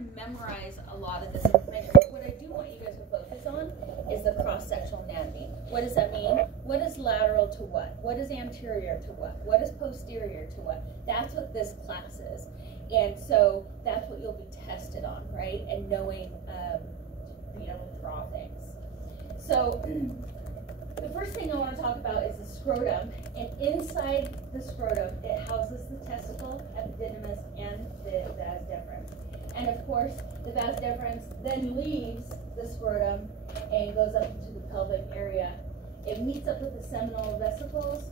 to memorize a lot of this information. What I do want you guys to focus on is the cross-sectional anatomy. What does that mean? What is lateral to what? What is anterior to what? What is posterior to what? That's what this class is. And so that's what you'll be tested on, right? And knowing, being able to draw things. So the first thing I want to talk about is the scrotum. And inside the scrotum, it houses the testicle, epididymis, and the vas deferens. And of course, the vas deferens then leaves the scrotum and goes up into the pelvic area. It meets up with the seminal vesicles,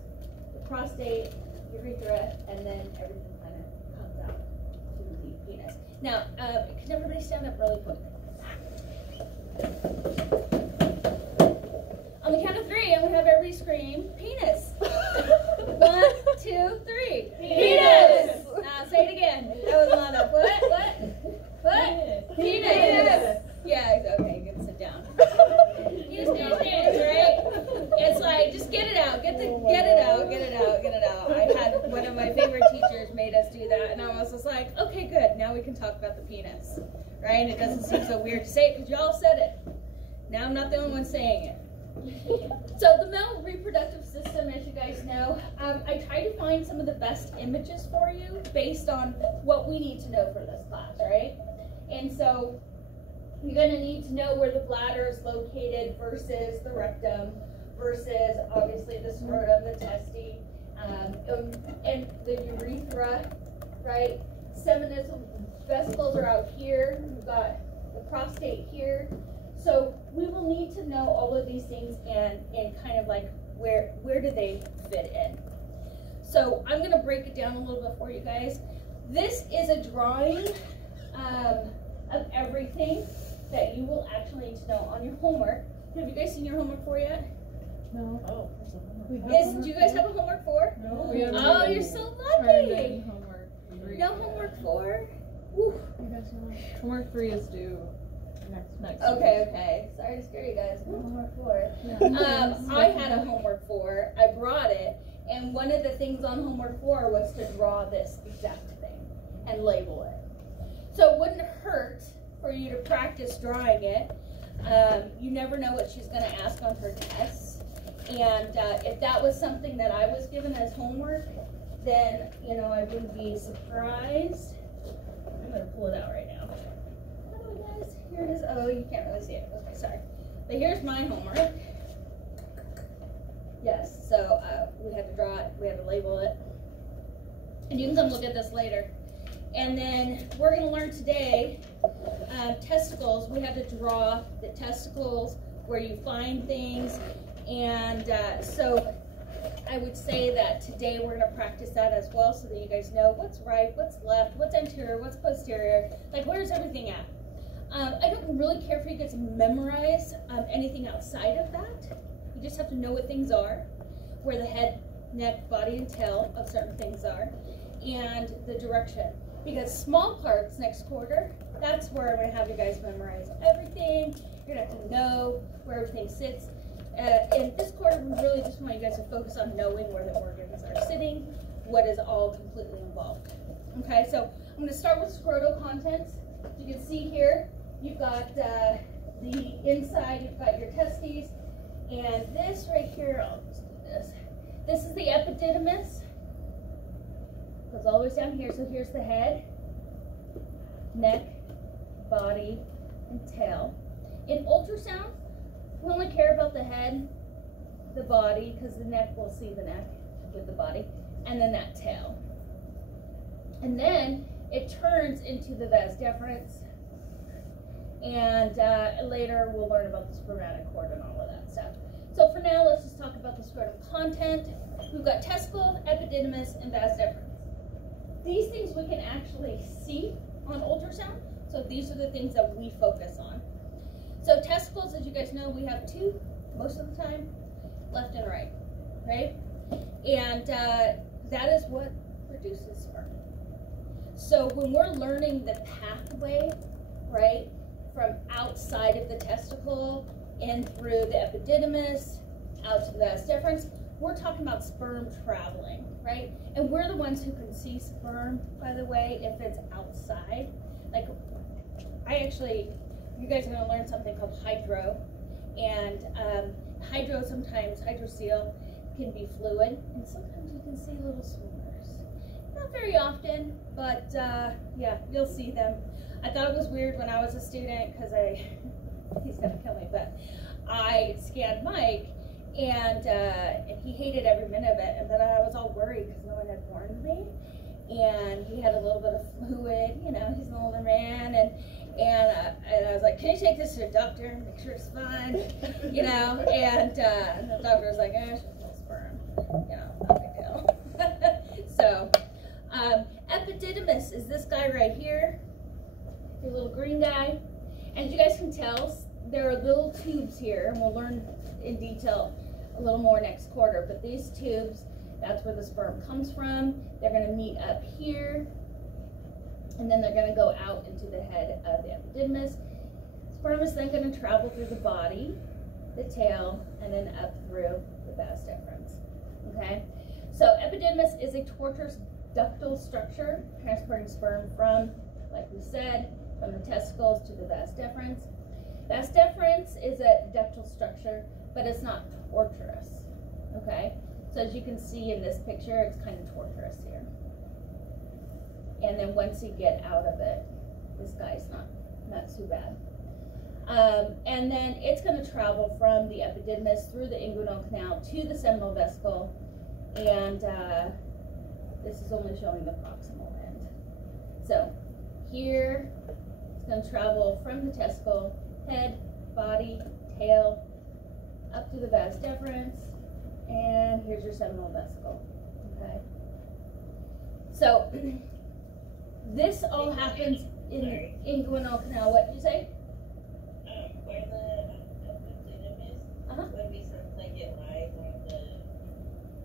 the prostate, urethra, and then everything kind of comes out to the penis. Now, can everybody stand up really quick? On the count of three, I'm going to have everybody scream, penis. 1, 2, 3. Penis! Now, say it again. That was not up. What? Penis! Yeah, okay, good. Sit down. Penis, right? It's like, just get it out. Get it out. I had one of my favorite teachers made us do that, and I was just like, okay, good. Now we can talk about the penis, right? And it doesn't seem so weird to say it because y'all said it. Now I'm not the only one saying it. So the male reproductive system, as you guys know, I try to find some of the best images for you based on what we need to know for this class, right? And so you're going to need to know where the bladder is located versus the rectum versus obviously the scrotum, the testes, and the urethra, right? Seminal vesicles are out here. We've got the prostate here. So we will need to know all of these things and kind of like where do they fit in. So I'm going to break it down a little bit for you guys. This is a drawing of everything that you will actually need to know on your homework. Have you guys seen your homework 4 yet? No. Oh. Do you guys have a homework 4? No. We haven't. Oh, you're so lucky. Homework 3. No homework 4? Woo. Homework 3 is due next Okay. Sorry to scare you guys. Homework 4. Yeah. I had a homework 4. I brought it, and one of the things on homework 4 was to draw this exact thing and label it. So it wouldn't hurt for you to practice drawing it. You never know what she's going to ask on her tests. And if that was something that I was given as homework, then, you know, I wouldn't be surprised. I'm going to pull it out right now. Hello, guys. Here it is. Oh, you can't really see it. Okay, sorry. But here's my homework. Yes, so we had to draw it. We had to label it. And you can come look at this later. And then we're going to learn today testicles. We have to draw the testicles, where you find things. And so I would say that today we're going to practice that as well so that you guys know what's right, what's left, what's anterior, what's posterior, like where's everything at. I don't really care for you guys to memorize anything outside of that. You just have to know what things are, where the head, neck, body, and tail of certain things are, and the direction. Because small parts next quarter, that's where I'm going to have you guys memorize everything. You're going to have to know where everything sits. In this quarter, we really just want you guys to focus on knowing where the organs are sitting, what is all completely involved. Okay, so I'm going to start with scrotal contents. You can see here, you've got the inside, you've got your testes, and this right here, I'll just do this. This is the epididymis. Goes all the way down here, so here's the head, neck, body, and tail. In ultrasound, we only care about the head, the body, because the neck, we'll see the neck with the body, and then that tail. And then it turns into the vas deferens, and later we'll learn about the spermatic cord and all of that stuff. So for now, let's just talk about the scrotum content. We've got testicle, epididymis, and vas deferens. These things we can actually see on ultrasound, so these are the things that we focus on. So testicles, as you guys know, we have 2 most of the time, left and right, right? And that is what produces sperm. So when we're learning the pathway, right, from outside of the testicle in through the epididymis, out to the vas deferens, we're talking about sperm traveling, right? And we're the ones who can see sperm, by the way, if it's outside. Like, you guys are going to learn something called hydro. And hydrocele can be fluid, and sometimes you can see little swimmers. Not very often, but yeah, you'll see them. I thought it was weird when I was a student because he's going to kill me, but I scanned Mike, and he hated every minute of it, and then I was all worried because no one had warned me. And he had a little bit of fluid, you know, he's an older man, and I was like, can you take this to the doctor and make sure it's fine, you know? And the doctor was like, it's just a little sperm, you know, no big deal. So, epididymis is this guy right here, the little green guy. And as you guys can tell, there are little tubes here, and we'll learn in detail a little more next quarter, but these tubes, that's where the sperm comes from. They're going to meet up here, and then they're going to go out into the head of the epididymis. Sperm is then going to travel through the body, the tail, and then up through the vas deferens. Okay? So epididymis is a tortuous ductal structure transporting sperm from, like we said, from the testicles to the vas deferens. Vas deferens is a ductal structure, but it's not tortuous. Okay? So as you can see in this picture, it's kind of torturous here. And then once you get out of it, this guy's not too bad. And then it's going to travel from the epididymis through the inguinal canal to the seminal vesicle. And this is only showing the proximal end. So here, it's going to travel from the testicle, head, body, tail, up to the vas deferens. And here's your seminal vesicle, okay? So, this all happens in the inguinal canal. What did you say? Where the epididymis, would be something like it lies on the,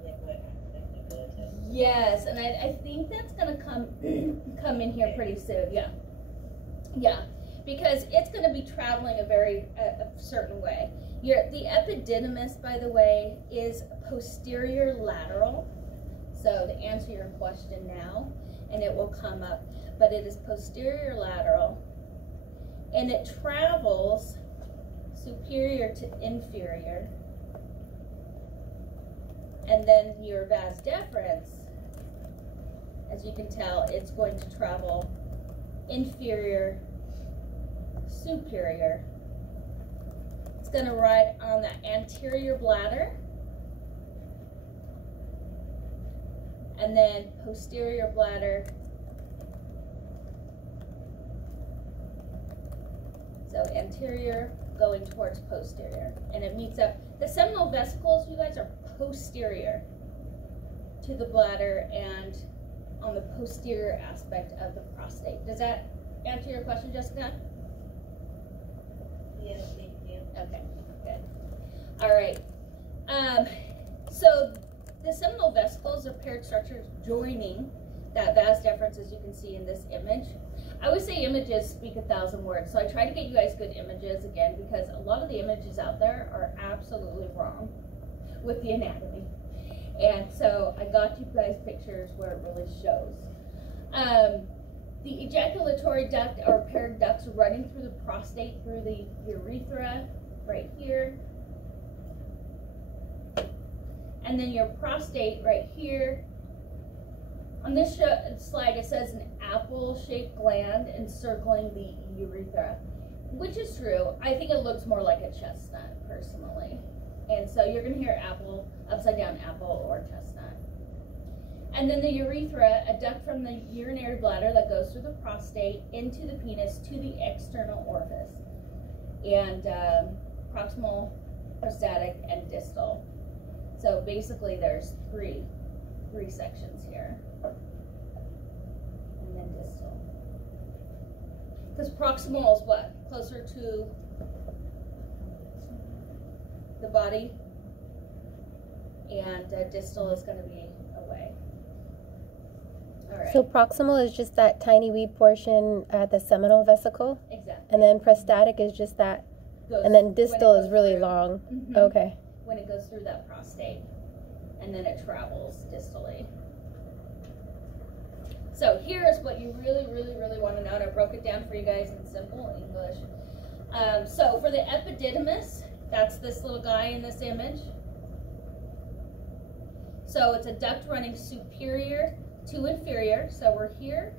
like what aspect of the testicle? Yes, and I think that's gonna come in here pretty soon, yeah. Yeah, because it's gonna be traveling a certain way. The epididymis, by the way, is posterior lateral. So to answer your question now, and it will come up, but it is posterior lateral, and it travels superior to inferior. And then your vas deferens, as you can tell, it's going to travel inferior, superior. Going to ride on the anterior bladder, and then posterior bladder. So anterior going towards posterior, and it meets up. The seminal vesicles, you guys, are posterior to the bladder and on the posterior aspect of the prostate. Does that answer your question, Jessica? Yes. Okay, good. All right. So the seminal vesicles are paired structures joining that vas deferens, as you can see in this image. I always say images speak 1,000 words, so I try to get you guys good images again, because a lot of the images out there are absolutely wrong with the anatomy. And so I got you guys pictures where it really shows. The ejaculatory duct are paired ducts running through the prostate, through the urethra, right here. And then your prostate right here. On this slide, it says an apple-shaped gland encircling the urethra, which is true. I think it looks more like a chestnut, personally. And so you're going to hear apple, upside down apple, or chestnut. And then the urethra, a duct from the urinary bladder that goes through the prostate into the penis to the external orifice. And proximal, prostatic, and distal. So basically there's three sections here. And then distal. Because proximal is what? Closer to the body. And distal is going to be away. All right. So proximal is just that tiny wee portion at the seminal vesicle? Exactly. And then prostatic is just that, and then distal is really long. Mm-hmm. Okay. When it goes through that prostate, and then it travels distally. So here's what you really, really, really want to know, and I broke it down for you guys in simple English. So for the epididymis, that's this little guy in this image. So it's a duct running superior to inferior. So we're here.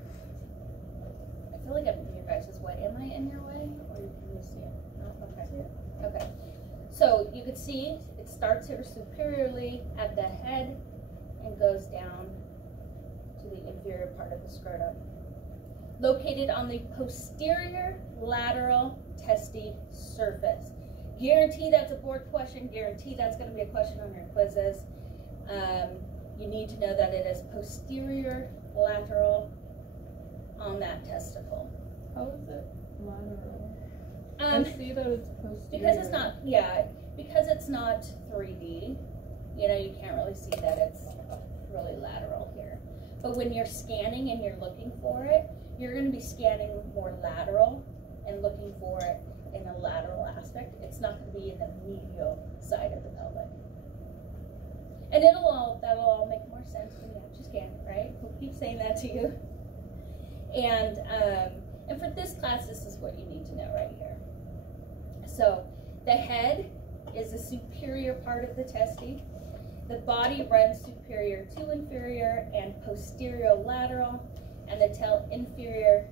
I feel like I'm in your guys' way. Am I in your way? Or can you see it? No? Okay. Okay. So you can see it starts here superiorly at the head and goes down to the inferior part of the scrotum. Located on the posterior lateral testy surface. Guarantee that's a board question. Guarantee that's going to be a question on your quizzes. You need to know that it is posterior lateral on that testicle. How is it lateral? I see that it's posterior. Because it's not, yeah, because it's not 3D, you know, you can't really see that it's really lateral here. But when you're scanning and you're looking for it, you're going to be scanning more lateral and looking for it in a lateral aspect. It's not going to be in the medial side of the pelvic. And that'll all make more sense when you actually scan it, right? We'll keep saying that to you. And for this class, this is what you need to know right here. So the head is the superior part of the testy. The body runs superior to inferior and posterior lateral, and the tail inferior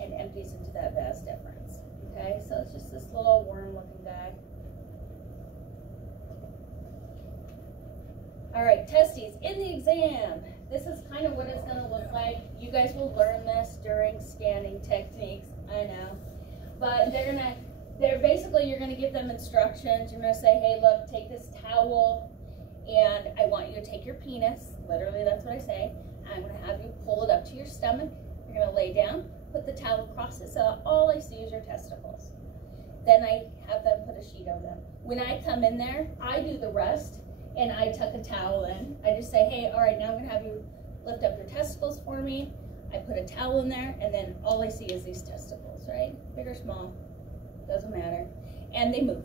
and empties into that vas deferens. Okay, so it's just this little worm-looking guy. All right, testes in the exam. This is kind of what it's going to look like. You guys will learn this during scanning techniques. I know, but basically you're going to give them instructions. You're going to say, hey, look, take this towel, and I want you to take your penis. Literally, that's what I say. I'm going to have you pull it up to your stomach. You're going to lay down, put the towel across it, so all I see is your testicles. Then I have them put a sheet over them. When I come in there, I do the rest. And I tuck a towel in. I just say, hey, all right, now I'm going to have you lift up your testicles for me. I put a towel in there, and then all I see is these testicles, right? Big or small, doesn't matter. And they move,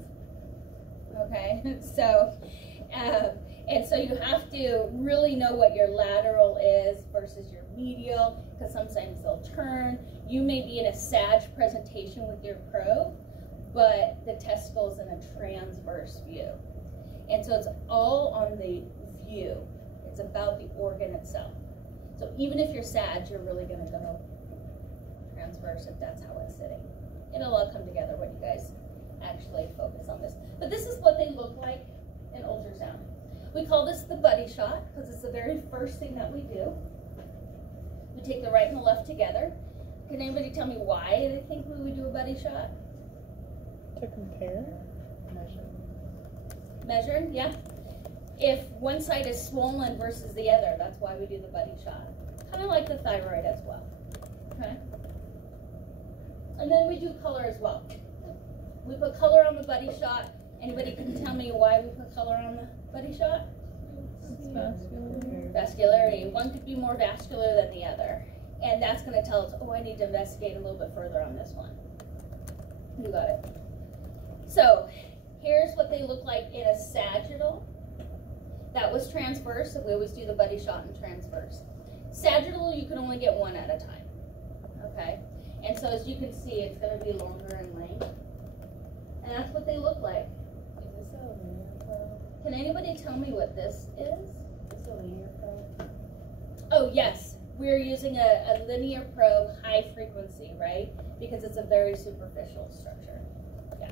okay? So, and so you have to really know what your lateral is versus your medial, because sometimes they'll turn. You may be in a sag presentation with your probe, but the testicle's in a transverse view. And so it's all on the view. It's about the organ itself. So even if you're sag, you're really going to go transverse if that's how it's sitting. It'll all come together when you guys actually focus on this. But this is what they look like in ultrasound. We call this the buddy shot because it's the very first thing that we do. We take the right and the left together. Can anybody tell me why they think we would do a buddy shot? To compare? Measured, yeah. If one side is swollen versus the other, that's why we do the buddy shot. Kind of like the thyroid as well. Okay. And then we do color as well. We put color on the buddy shot. Anybody can tell me why we put color on the buddy shot? It's vascularity. Vascularity. One could be more vascular than the other. And that's going to tell us, oh, I need to investigate a little bit further on this one. You got it. So, here's what they look like in a sagittal. That was transverse, so we always do the buddy shot in transverse. Sagittal, you can only get one at a time, okay? And so as you can see, it's going to be longer in length. And that's what they look like. Is this a linear probe? Can anybody tell me what this is? Is this a linear probe? Oh, yes. We're using a linear probe, high frequency, right? Because it's a very superficial structure. Yeah.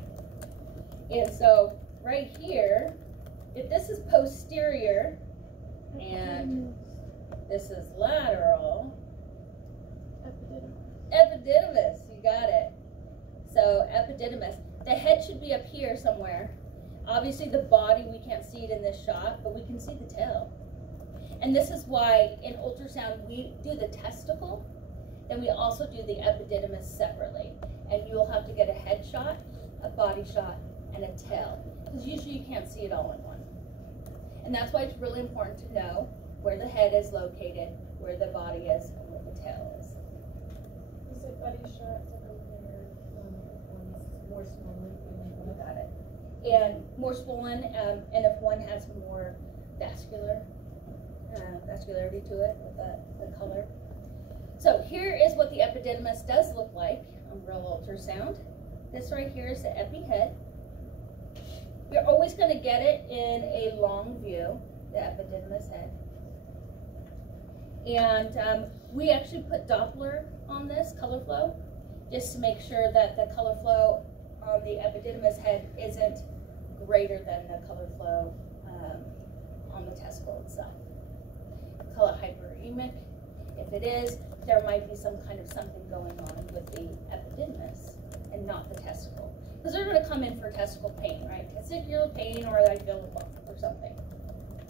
And so right here, if this is posterior and this is lateral, epididymis, you got it. So epididymis. The head should be up here somewhere. Obviously the body, we can't see it in this shot, but we can see the tail. And this is why in ultrasound we do the testicle, then we also do the epididymis separately. And you'll have to get a head shot, a body shot, and a tail. Because usually you can't see it all in one. And that's why it's really important to know where the head is located, where the body is, and where the tail is. You said buddy shot to compare if one's more swollen than You got it. And more swollen, and if one has more vascularity to it with the color. So here is what the epididymis does look like on real ultrasound. This right here is the epi head. You're always going to get it in a long view, the epididymis head. And we actually put Doppler on this color flow just to make sure that the color flow on the epididymis head isn't greater than the color flow on the testicle itself. We call it hyperemic. If it is, there might be some kind of something going on with the epididymis and not the testicle. Because they're going to come in for testicle pain, right? Testicular pain, or I feel a lump or something,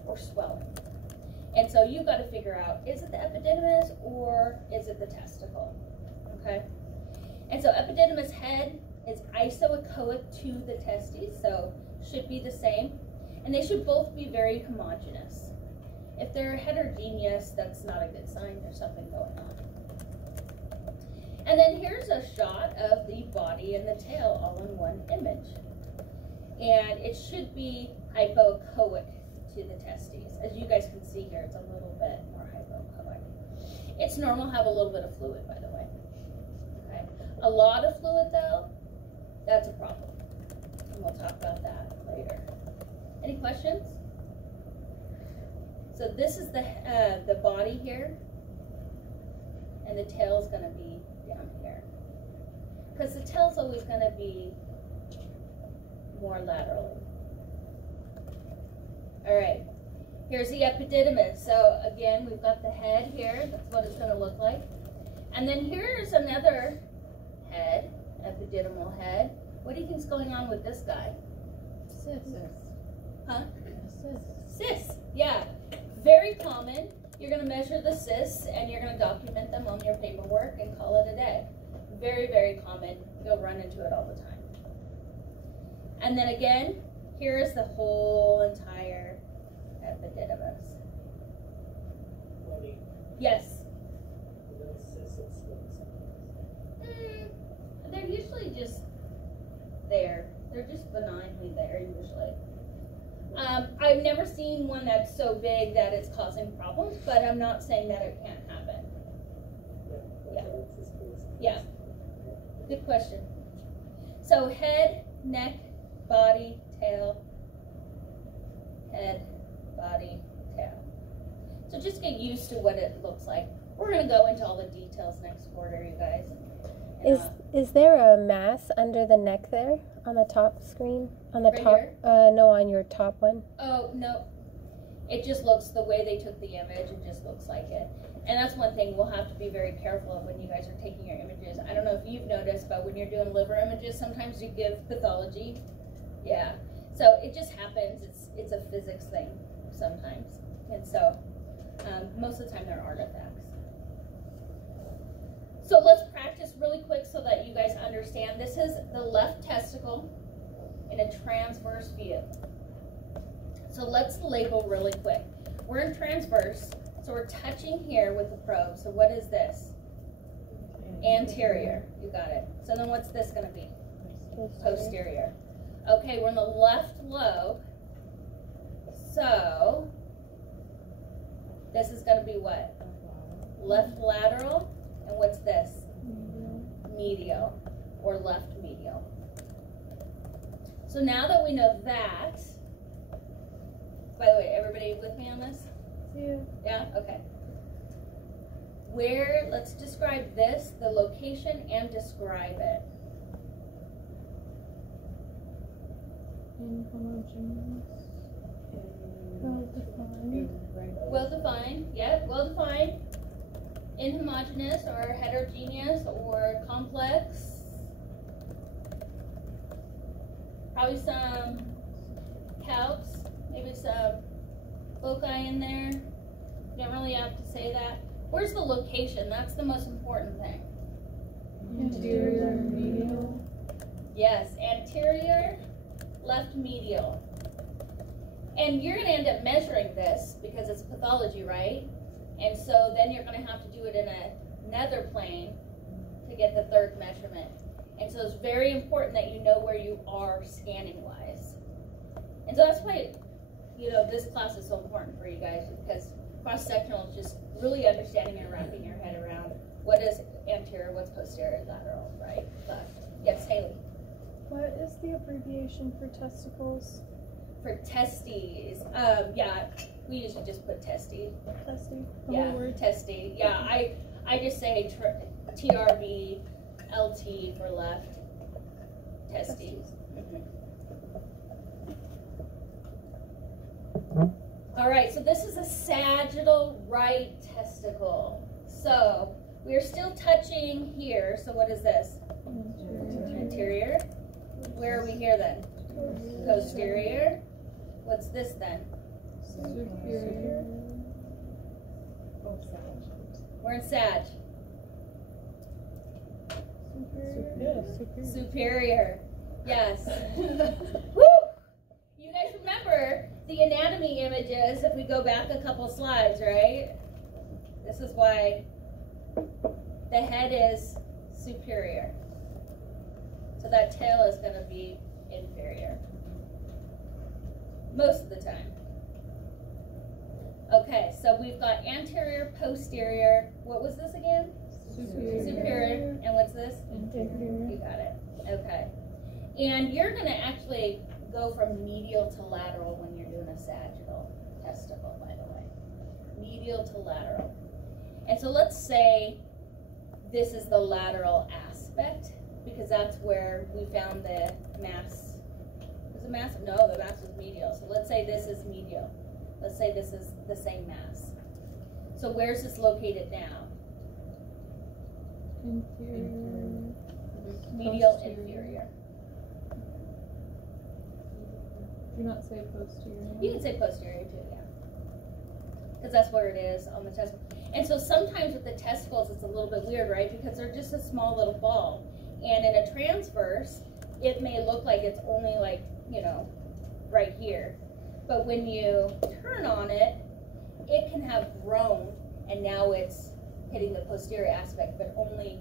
or swelling. And so you've got to figure out, is it the epididymis or is it the testicle? Okay? And so epididymis head is isoechoic to the testes, so should be the same. And they should both be very homogeneous. If they're heterogeneous, that's not a good sign. There's something going on. And then here's a shot of the body and the tail all in one image. And it should be hypoechoic to the testes. As you guys can see here, it's a little bit more hypoechoic. It's normal to have a little bit of fluid, by the way. Okay. A lot of fluid, though, that's a problem. And we'll talk about that later. Any questions? So this is the body here, and the tail is going to be down here. Because the tail is always going to be more laterally. All right, here's the epididymis. So again, we've got the head here. That's what it's going to look like. And then here's another head, epididymal head. What do you think's going on with this guy? Cyst. Huh? Cyst. Cysts, yeah. Very common. You're going to measure the cysts and you're going to document them on your paperwork and call it a day. Very, very common. You'll run into it all the time. And then again, here's the whole entire epididymis. Toni, Yes. are those cysts that split sometimes? They're usually just there. They're just benignly there usually. I've never seen one that's so big that it's causing problems, but I'm not saying that it can't happen. Yeah. Yeah. Good question. So head, neck, body, tail, head, body, tail. So just get used to what it looks like. We're going to go into all the details next quarter, you guys. Is there a mass under the neck there on the top screen? On the Right top? here? No, on your top one. Oh, no. It just looks, the way they took the image, it just looks like it. And that's one thing we'll have to be very careful of when you guys are taking your images. I don't know if you've noticed, but when you're doing liver images, sometimes you give pathology. Yeah. So it just happens. It's a physics thing sometimes. And so most of the time they're artifacts. So let's practice really quick so that you guys understand. This is the left testicle in a transverse view. So let's label really quick. We're in transverse, so we're touching here with the probe. So what is this? Anterior. You got it. So then what's this going to be? Posterior. Okay, we're in the left lobe. So this is going to be what? Left lateral. And what's this? Medial, or left medial. So now that we know that, by the way, everybody with me on this? Yeah. Yeah? Okay. Where, let's describe this, the location, and describe it. Inhomogeneous. Well defined. Well defined, yep, well defined. Inhomogeneous or heterogeneous or complex. Probably some calcs, maybe some foci in there. You don't really have to say that. Where's the location? That's the most important thing. Anterior, medial. Yes, anterior, left medial. And you're going to end up measuring this because it's pathology, right? And so then you're going to have to do it in another plane to get the third measurement. And so it's very important that you know where you are scanning-wise. And so that's why, you know, this class is so important for you guys, because cross-sectional is just really understanding and wrapping your head around What is anterior, what's posterior, lateral, right, left? Yes, Haley? What is the abbreviation for testicles? For testes, yeah, we usually just put testes. Testy. The Yeah, whole word. testes. Yeah, I just say TRB, LT for left. Testes. All right, so this is a sagittal right testicle. So we're still touching here. So what is this? Anterior. Where are we here then? Posterior. What's this then? Superior. We're in Sag. Superior. Yes. Woo! You guys remember the anatomy images if we go back a couple slides, right? This is why the head is superior. So that tail is going to be inferior. Most of the time. Okay, so we've got anterior, posterior. What was this again? Superior. And what's this? Inferior. You got it. Okay. And you're going to actually go from medial to lateral when you're doing a sagittal testicle, by the way. Medial to lateral. And so let's say this is the lateral aspect, because that's where we found the mass. Was it mass? No, the mass was medial. So let's say this is medial. Let's say this is the same mass. So where's this located now? Inferior. Medial, Posterior. inferior. Do not say posterior. You can say posterior too, yeah. Because that's where it is on the testicle. And so sometimes with the testicles, it's a little bit weird, right? Because they're just a small little ball. And in a transverse, it may look like it's only like, you know, right here. But when you turn on it, it can have grown, and now it's hitting the posterior aspect, but only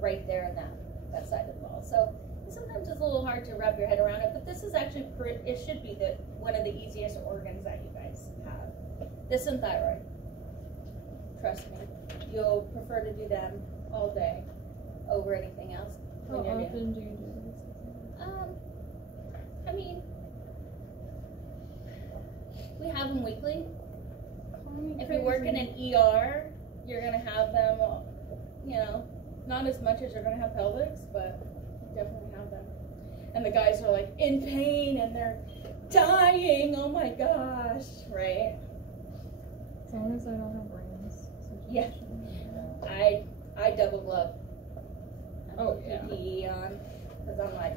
right there in that side of the ball. So sometimes it's a little hard to wrap your head around it, but this is actually, it should be one of the easiest organs that you guys have. This and thyroid. Trust me. You'll prefer to do them all day over anything else. How when you're often do you do this? I mean, we have them weekly. If you're working in ER, you're going to have them, you know, not as much as you're going to have pelvics, but definitely have them. And the guys are like in pain and they're dying. Oh my gosh, right? As long as I don't have rings. Yeah. I double glove. I Oh, put yeah. PPE on because I'm like,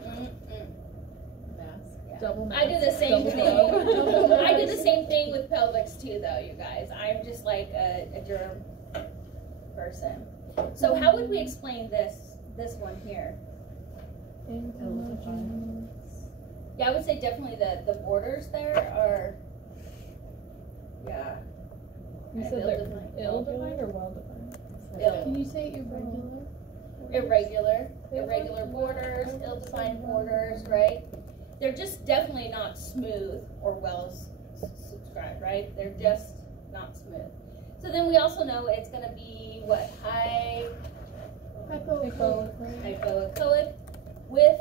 Mask. Yeah. Double mask. I do the same Double thing. glove. I do the same thing with pelvics too, though, you guys. I'm just like a germ person. So how would we explain this one here? Intelligence. Yeah, I would say definitely the borders there are, yeah. You kind said of they're ill-defined. ill-defined or well-defined? Ill. Can you say irregular? Irregular borders, ill-defined borders, right? They're just definitely not smooth or well subscribed, right? They're just not smooth. So then we also know it's going to be what? Hypoechoic with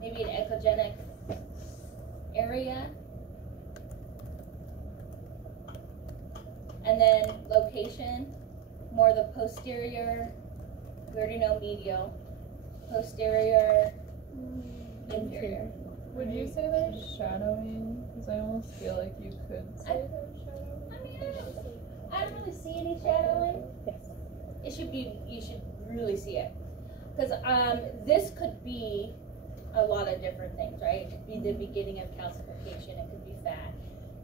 maybe an echogenic area. And then location, more the posterior, we already know medial, posterior, inferior. Would you say there's shadowing? Because I almost feel like you could say there's shadowing. I mean, I don't really see any shadowing. It should be, you should really see it. Because this could be a lot of different things, right? It could be the beginning of calcification, it could be fat.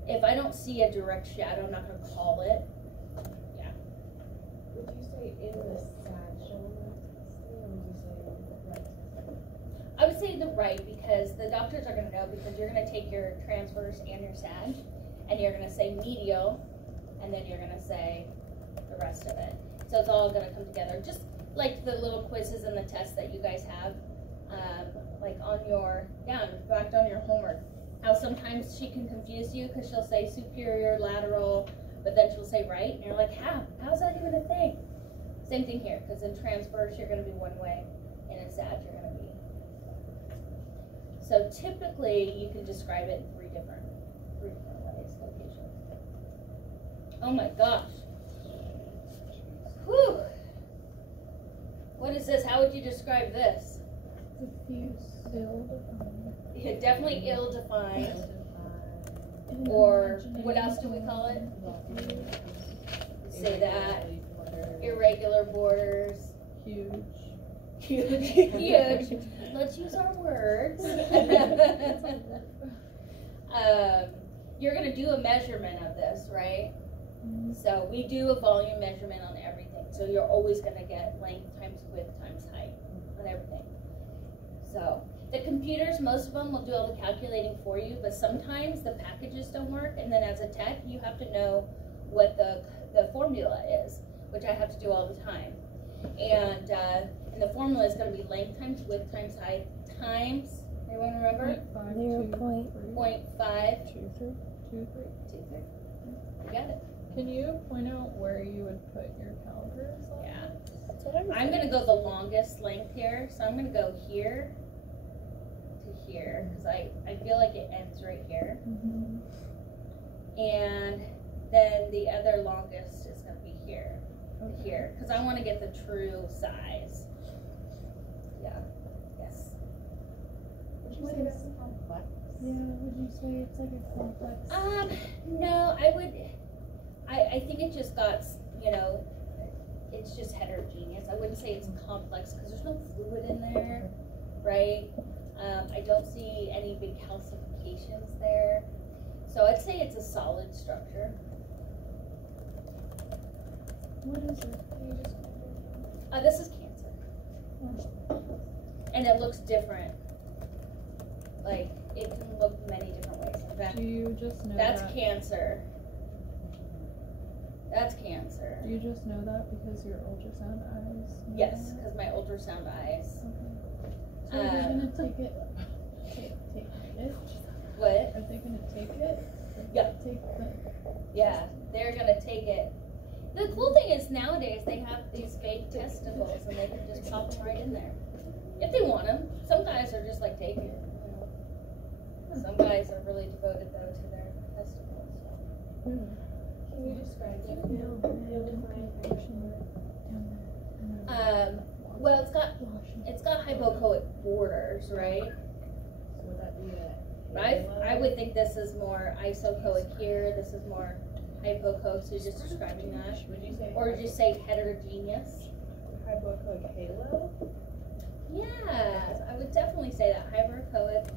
If I don't see a direct shadow, I'm not going to call it. Yeah. Would you say in the sagittal or would you say right? I would say the right, because the doctors are going to know, because you're going to take your transverse and your sag, and you're going to say medial, and then you're going to say the rest of it. So it's all going to come together. Just like the little quizzes and the tests that you guys have, like on your, in fact, on your homework. How sometimes she can confuse you because she'll say superior, lateral, but then she'll say right, and you're like, how's that even a thing? Same thing here, because in transverse you're going to be one way, and in sag you're going to be. So typically you can describe it in three different ways, locations. Oh my gosh. Whew. What is this? How would you describe this? Diffuse, ill-defined. Yeah, definitely ill-defined. Or what else do we call it? Say that. Irregular borders. Huge. Huge. Let's use our words. You're going to do a measurement of this, right? So we do a volume measurement on everything. So you're always going to get length times width times height on everything. So the computers, most of them will do all the calculating for you, but sometimes the packages don't work. And then as a tech, you have to know what the formula is, which I have to do all the time. And the formula is going to be length times width times height times, anyone remember? 0.523. You got it. Can you point out where you would put your calipers on? Yeah. I'm going to go the longest length here. So I'm going to go here to here because I feel like it ends right here. Mm-hmm. And then the other longest is going to be here to here because I want to get the true size. Yeah. Yes. Would you say that's complex? Yeah, would you say it's like a complex? No, I think it just got, it's just heterogeneous. I wouldn't say it's complex because there's no fluid in there, right? I don't see any big calcifications there. So I'd say it's a solid structure. What is it? Can you just This is cancer. And it looks different. Like, it can look many different ways. In fact, do you just know that's that? cancer. That's cancer. You just know that because your ultrasound eyes? Yes, because my ultrasound eyes. Okay. So are they gonna take it? Take it? What? Are they gonna take it? Yeah. Take the. Yeah, they're gonna take it. The cool thing is nowadays they have these fake testicles and they can just pop them right in there if they want them. Some guys are just like, take it. Some guys are really devoted though to their testicles. Can you describe that? Well, it's got hypoechoic borders, right? So would that be I would think this is more isoechoic here. This is more hypoechoic. So you're just describing that, Would you say? or just say heterogeneous. Hypoechoic halo? Yes, I would definitely say that hypoechoic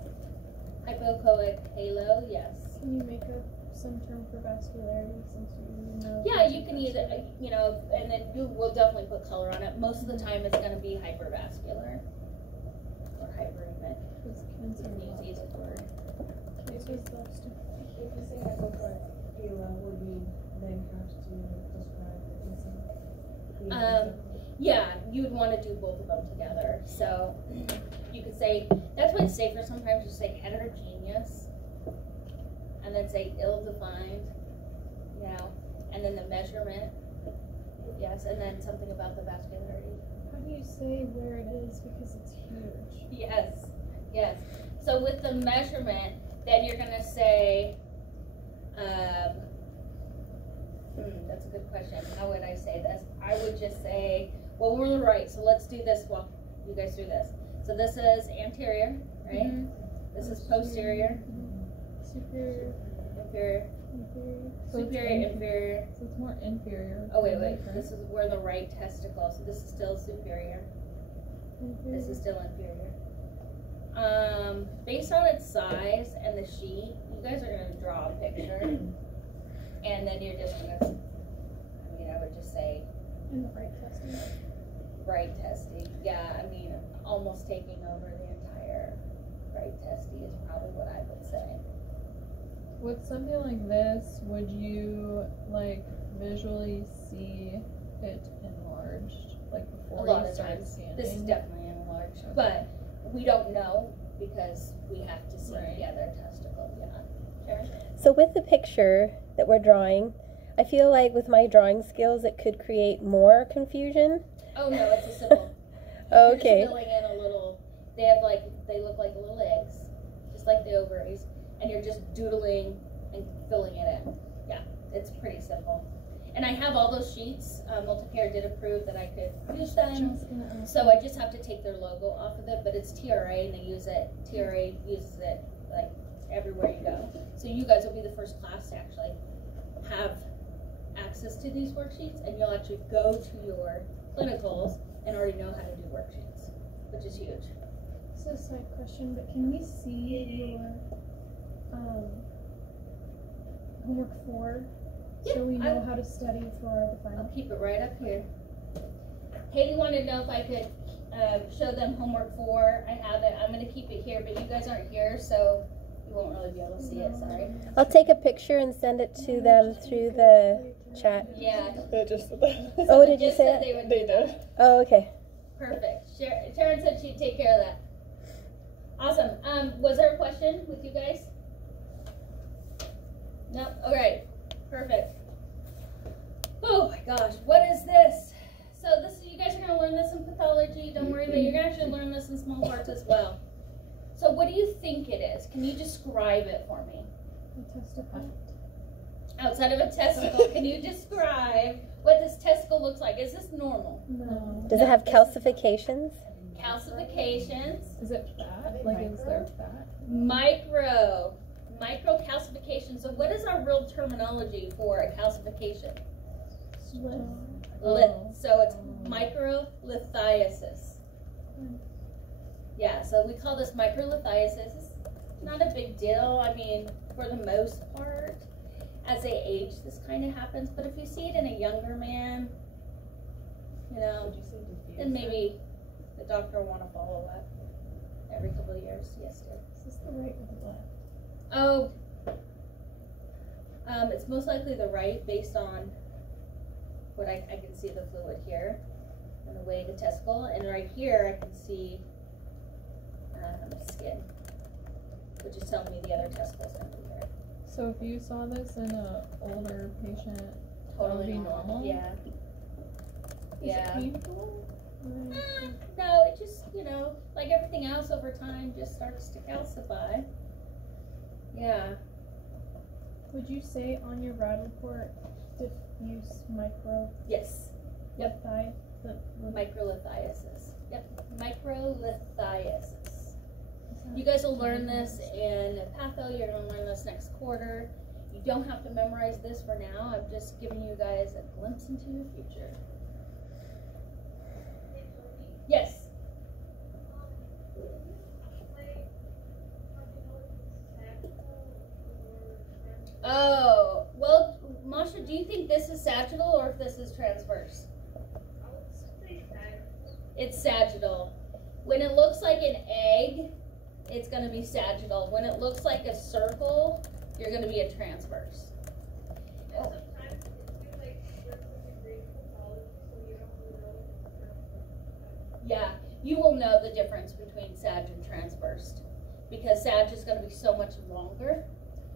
halo. Yes. Can you make up some term for vascularity since you know? Yeah, you can either, and then you will definitely put color on it. Most of the time it's going to be hypervascular or hyperemic. It's cancer. Easiest word. If you say hypoechoic halo, would we then have to describe the inside? Yeah, you would want to do both of them together. So you could say, that's why it's safer sometimes to say heterogeneous and then say ill-defined, and then the measurement, yes, and then something about the vascularity. How do you say where it is because it's huge? Yes. So with the measurement, then you're going to say, that's a good question. How would I say this? I would just say, well, we're on the right, so let's do this while you guys do this. So this is anterior, right? Mm-hmm. This is posterior, Superior. inferior, So superior, inferior. So it's more inferior. Oh, wait. This is where the right testicle, so this is still superior. This is still inferior. Based on its size and the sheet, you guys are going to draw a picture. And then you're just going to, I would just say, In the right testing. right testing. Yeah, almost taking over the entire right testing is probably what I would say. With something like this, would you visually see it enlarged before A lot you of start times. scanning? This is definitely enlarged, Okay. but we don't know because we have to see Right. the other testicle. Yeah. Karen? So with the picture that we're drawing, I feel like with my drawing skills, it could create more confusion. Oh no, it's a symbol. Oh, You're okay. just filling in a little. They look like little eggs, just like the ovaries, and you're just doodling and filling it in. Yeah, it's pretty simple. And I have all those sheets. Multicare did approve that I could use them, so I just have to take their logo off of it. But it's TRA, and they use it. TRA uses it like everywhere you go. So you guys will be the first class to actually have access to these worksheets, and you'll actually go to your clinicals and already know how to do worksheets, which is huge. This is a side question, but can we see your homework 4 so we know how to study for the final? I'll keep it right up here. Haley wanted to know if I could show them homework 4. I have it. I'm going to keep it here, but you guys aren't here, so you won't really be able to see it. Sorry. I'll take a picture and send it to them through the chat. Yeah. They just said that. Oh, did you Just say said that? they would They do did. that. Oh, okay. Perfect. Sharon said she'd take care of that. Awesome. Was there a question with you guys? No? All right. Perfect. Oh my gosh, what is this? So you guys are going to learn this in pathology. Don't worry about it. You're going to actually learn this in small parts as well. So what do you think it is? Can you describe it for me? A testicle. Outside of a testicle, can you describe what this testicle looks like? Is this normal? No. Does it have calcifications? Calcifications. Is it fat? Like, is there fat? Micro calcification. So what is our real terminology for a calcification? So it's microlithiasis. Yeah, so we call this microlithiasis. It's not a big deal. I mean, for the most part, as they age, this kind of happens. But if you see it in a younger man, you know, then maybe the doctor will want to follow up every couple of years. Yes, dear. Is this the right or the left? Oh, it's most likely the right based on what I can see the fluid here and the way the testicle, and right here I can see skin, which is telling me the other testicle's going to be there. So if you saw this in an older patient, Totally that would be normal? Yeah. Is it painful? No, it just, like everything else over time, just starts to calcify. Yeah. Would you say on your rad report diffuse micro? Yes. Yep. Microlithiasis. Yep. Microlithiasis. You guys will learn this in patho. You're going to learn this next quarter. You don't have to memorize this for now. I'm just giving you guys a glimpse into the future. Yes. Oh, well, Masha, do you think this is sagittal or if this is transverse? It's sagittal. When it looks like an egg, it's going to be sagittal. When it looks like a circle, you're going to be a transverse. Oh. Yeah, you will know the difference between sag and transverse because sag is going to be so much longer,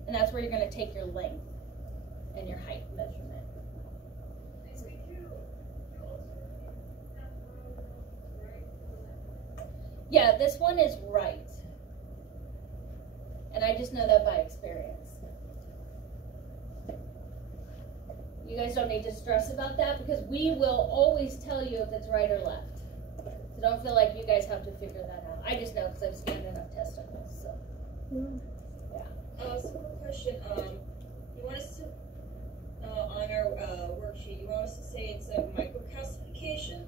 and that's where you're going to take your length and your height measurement. Yeah, this one is right. And I just know that by experience. You guys don't need to stress about that because we will always tell you if it's right or left. So don't feel like you guys have to figure that out. I just know because I've scanned enough testicles. So, yeah. Simple question. You want us to, on our worksheet, you want us to say it's a microcalcification?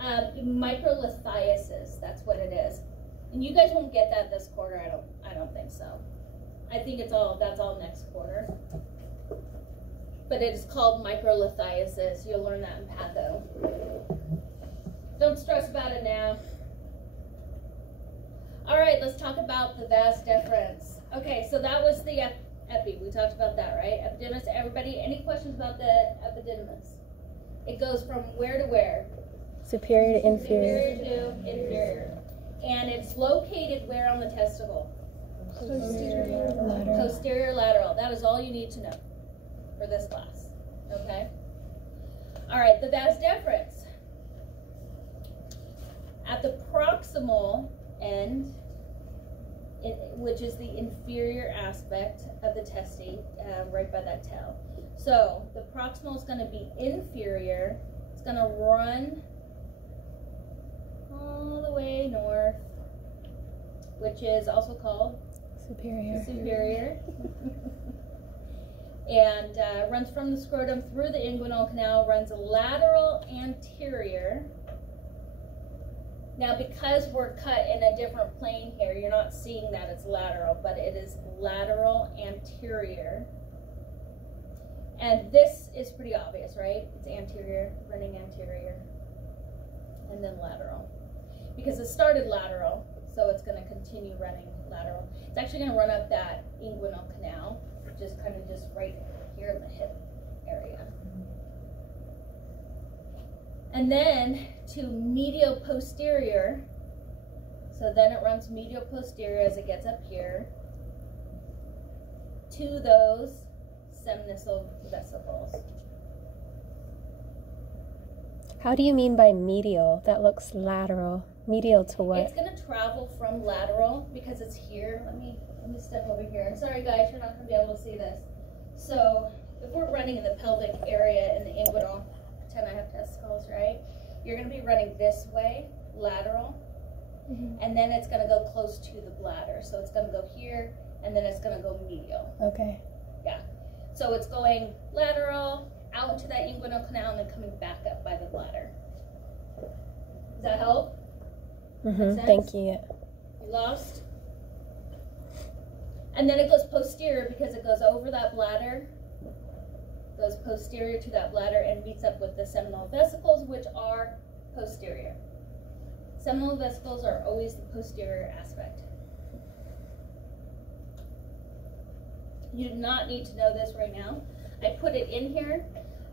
Microlithiasis, that's what it is. And you guys won't get that this quarter, I don't think so. I think that's all next quarter. But it is called microlithiasis. You'll learn that in patho. Don't stress about it now. All right, let's talk about the vas deferens. Okay, so that was the epi. We talked about that, right? Epididymis. Everybody, any questions about the epididymis? It goes from where to where? Superior to inferior. Superior to inferior. And it's located where on the testicle? Posterior lateral. Posterior lateral. That is all you need to know for this class. Okay? All right, the vas deferens. At the proximal end, which is the inferior aspect of the testy, right by that tail. So the proximal is going to be inferior. It's going to run all the way north, which is also called superior. And runs from the scrotum through the inguinal canal, runs lateral anterior. Now, because we're cut in a different plane here, you're not seeing that it's lateral, but it is lateral anterior. And this is pretty obvious, right? It's anterior, running anterior, and then lateral. Because it started lateral, so it's going to continue running lateral. It's actually going to run up that inguinal canal, which is kind of just right here in the hip area. And then to medial posterior, so then it runs medial posterior as it gets up here to those seminal vesicles. How do you mean by medial? That looks lateral. Medial to what? It's going to travel from lateral because it's here. Let me step over here. I'm sorry, guys, you're not going to be able to see this. So if we're running in the pelvic area in the inguinal, pretend I have testicles, right? You're going to be running this way, lateral, and then it's going to go close to the bladder. So it's going to go here, and then it's going to go medial. Okay. Yeah. So it's going lateral, out into that inguinal canal, and then coming back up by the bladder. Does that help? Thank you. You lost? And then it goes posterior because it goes over that bladder, goes posterior to that bladder and meets up with the seminal vesicles, which are posterior. Seminal vesicles are always the posterior aspect. You do not need to know this right now. I put it in here,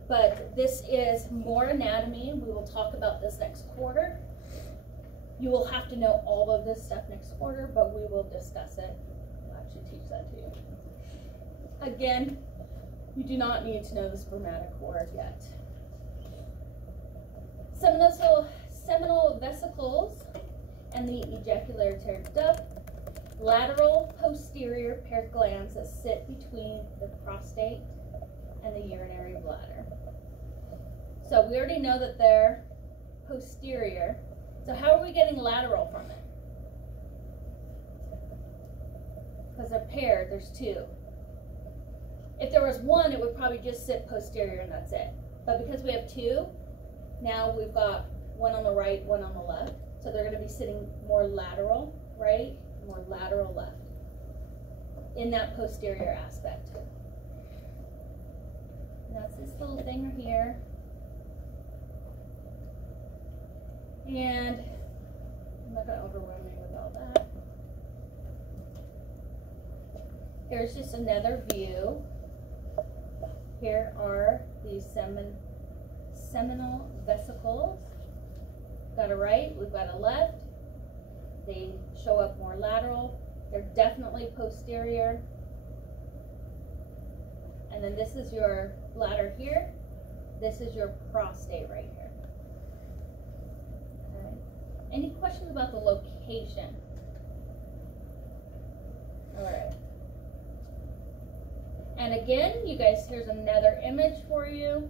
but this is more anatomy. We will talk about this next quarter. You will have to know all of this stuff next quarter, but we will discuss it. I'll actually teach that to you. Again, you do not need to know the spermatic cord yet. Seminal vesicles and the ejaculatory duct, lateral posterior pair glands that sit between the prostate and the urinary bladder. So we already know that they're posterior. So how are we getting lateral from it? Because they're paired, there's two. If there was one, it would probably just sit posterior and that's it. But because we have two, now we've got one on the right, one on the left. So they're going to be sitting more lateral right, more lateral left in that posterior aspect. And that's this little thing right here. And I'm not going to overwhelm you with all that. Here's just another view. Here are the seminal vesicles. We've got a right, we've got a left. They show up more lateral. They're definitely posterior. And then this is your bladder here. This is your prostate right here. Okay. Any questions about the location? All right. And again, you guys, here's another image for you.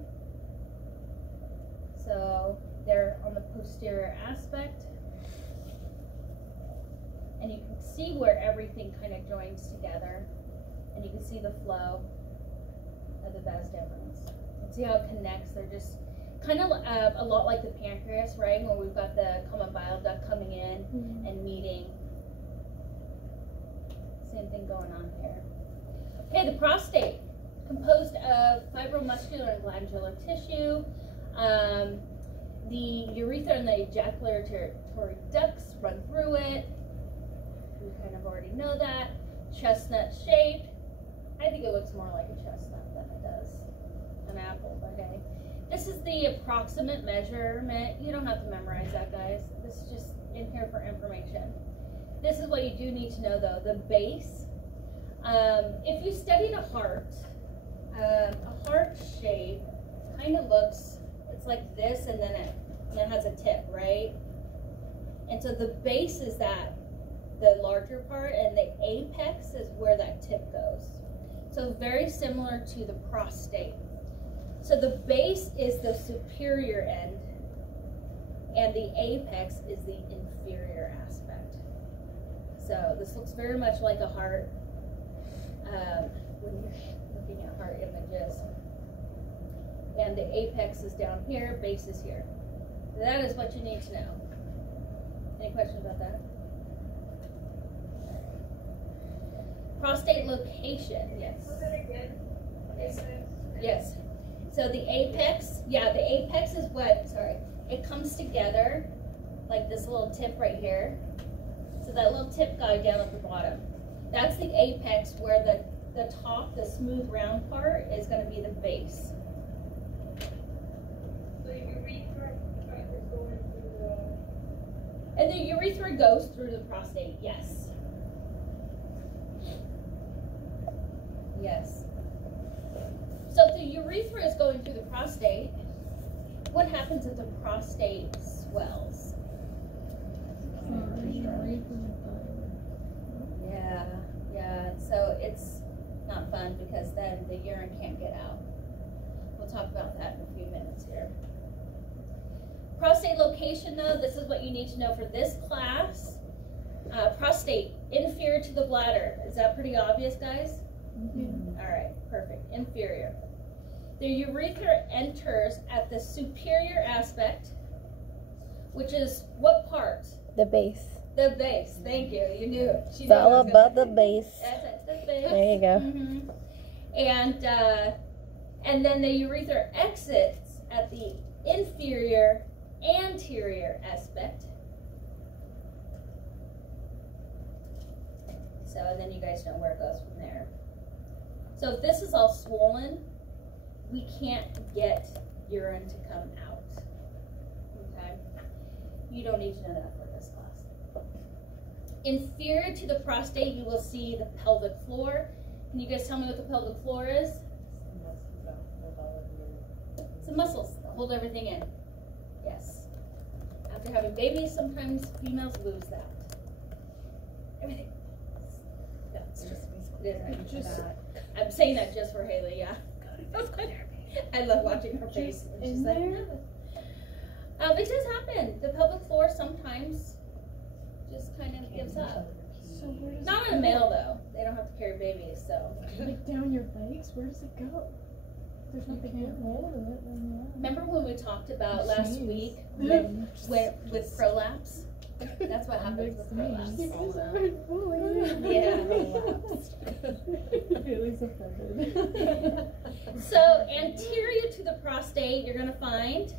So they're on the posterior aspect. And you can see where everything kind of joins together. And you can see the flow of the vas deferens. And see how it connects. They're just kind of a lot like the pancreas, right? Where we've got the common bile duct coming in and meeting. Same thing going on here. Okay, the prostate, composed of fibromuscular and glandular tissue. The urethra and the ejaculatory ducts run through it. We kind of already know that. Chestnut shaped. I think it looks more like a chestnut than it does an apple, but hey. This is the approximate measurement. You don't have to memorize that, guys. This is just in here for information. This is what you do need to know, though. The base. If you studied a heart shape kind of looks, it's like this, and then it has a tip, right? And so the base is the larger part, and the apex is where that tip goes. So very similar to the prostate. So the base is the superior end, and the apex is the inferior aspect. So this looks very much like a heart when you're looking at heart images. And the apex is down here, base is here. That is what you need to know. Any questions about that? Prostate location, yes. Was it again? Yes. So the apex, the apex is what, it comes together like this little tip right here. So that little tip guy down at the bottom. That's the apex, where the top, the smooth round part, is going to be the base. So your urethra is going through the... And the urethra goes through the prostate, yes. Yes. So if the urethra is going through the prostate, what happens if the prostate swells? Yeah. So it's not fun, because then the urine can't get out. We'll talk about that in a few minutes here. Prostate location, though, this is what you need to know for this class. Prostate, inferior to the bladder. Is that pretty obvious, guys? Mm-hmm. All right, perfect. Inferior. The urethra enters at the superior aspect, which is what part? The base. The base. Thank you. You knew it. It's all about the base. That's it, the base. There you go. Mm-hmm. And then the urethra exits at the inferior anterior aspect. So, and then you guys know where it goes from there. So if this is all swollen, we can't get urine to come out. Okay? You don't need to know that for this class. Inferior to the prostate, you will see the pelvic floor. Can you guys tell me what the pelvic floor is? It's the muscles that hold everything in. Yes. After having babies, sometimes females lose that. Everything. That's just I'm saying that just for Haley, yeah. I love watching her face. She's like, no. It does happen. The pelvic floor sometimes just kind of gives up. So where does Not it in a go? male, though. They don't have to carry babies, so. Like down your legs? Where does it go? There's nothing you can't hold of it. Remember when we talked about Jeez. last week with prolapse? That's what happens with prolapse. Yeah. Haley's offended. So anterior to the prostate, you're going to find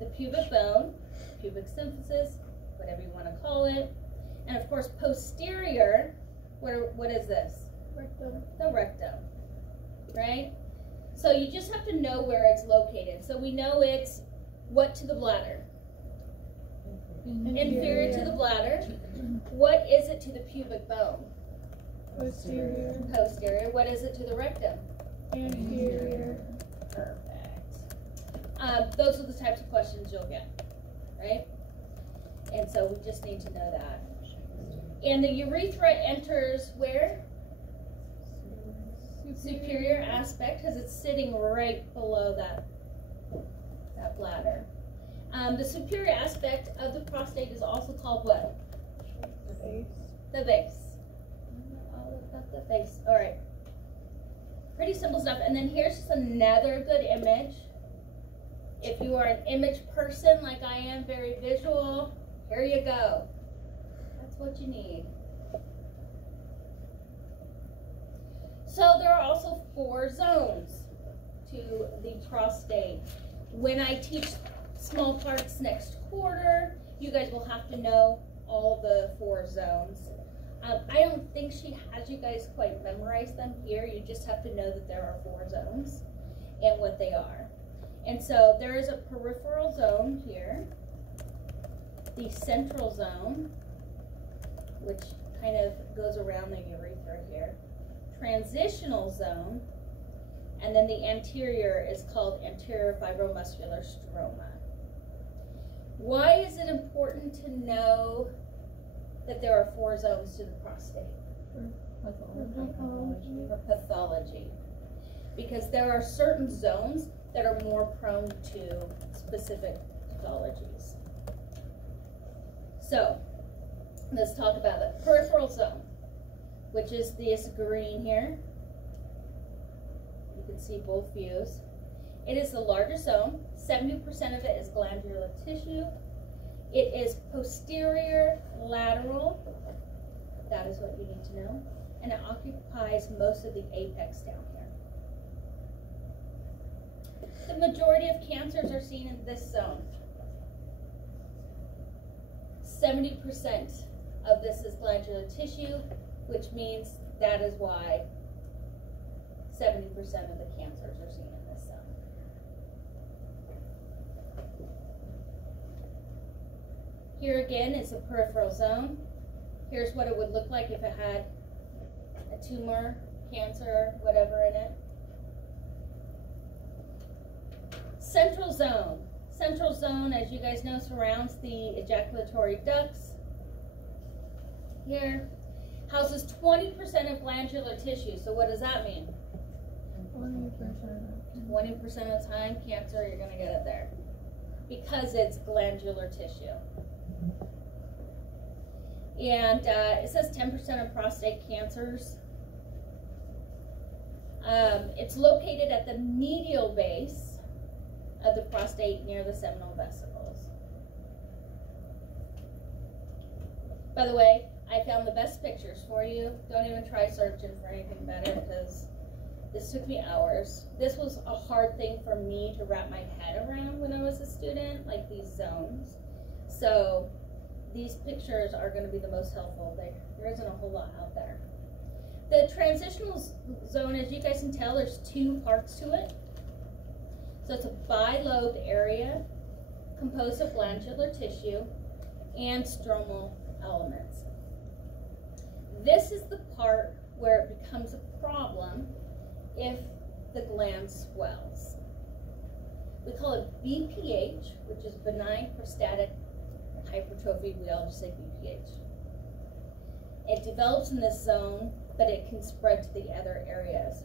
the pubic bone, pubic symphysis, whatever you want to call it. And of course, posterior, what is this? Rectum. The rectum, right? So you just have to know where it's located. So we know it's what to the bladder? Inferior to the bladder. What is it to the pubic bone? Posterior. Posterior. What is it to the rectum? Anterior. Perfect. Those are the types of questions you'll get, right? And so we just need to know that. And the urethra enters where? Superior aspect, because it's sitting right below that bladder. The superior aspect of the prostate is also called what? The base. The base. All about the base. All right. Pretty simple stuff. And then here's just another good image. If you are an image person like I am, very visual, here you go. That's what you need. So there are also 4 zones to the prostate. When I teach small parts next quarter, you guys will have to know all the 4 zones. I don't think she has you guys quite memorize them here. You just have to know that there are 4 zones and what they are. And so there is a peripheral zone here, the central zone, which kind of goes around the urethra here, transitional zone, And then the anterior is called anterior fibromuscular stroma. Why is it important to know that there are 4 zones to the prostate? For pathology. Because there are certain zones that are more prone to specific pathologies. So, let's talk about it. Peripheral zone, which is this green here. You can see both views. It is the largest zone. 70% of it is glandular tissue. It is posterior lateral. That is what you need to know. And it occupies most of the apex down here. The majority of cancers are seen in this zone. 70% of this is glandular tissue, which means that is why 70% of the cancers are seen in this zone. Here again is the peripheral zone. Here's what it would look like if it had a tumor, cancer, whatever in it. Central zone. Central zone, as you guys know, surrounds the ejaculatory ducts. Here, houses 20% of glandular tissue. So what does that mean? 20% of the time, cancer, you're going to get it there. Because it's glandular tissue. And it says 10% of prostate cancers. It's located at the medial base of the prostate near the seminal vesicles. By the way, I found the best pictures for you. Don't even try searching for anything better because this took me hours. This was a hard thing for me to wrap my head around when I was a student, like these zones. So these pictures are going to be the most helpful. There isn't a whole lot out there. The transitional zone, as you guys can tell, there's 2 parts to it. So it's a bilobed area composed of glandular tissue and stromal elements. This is the part where it becomes a problem if the gland swells. We call it BPH, which is benign prostatic hypertrophy. We all just say BPH. It develops in this zone, but it can spread to the other areas.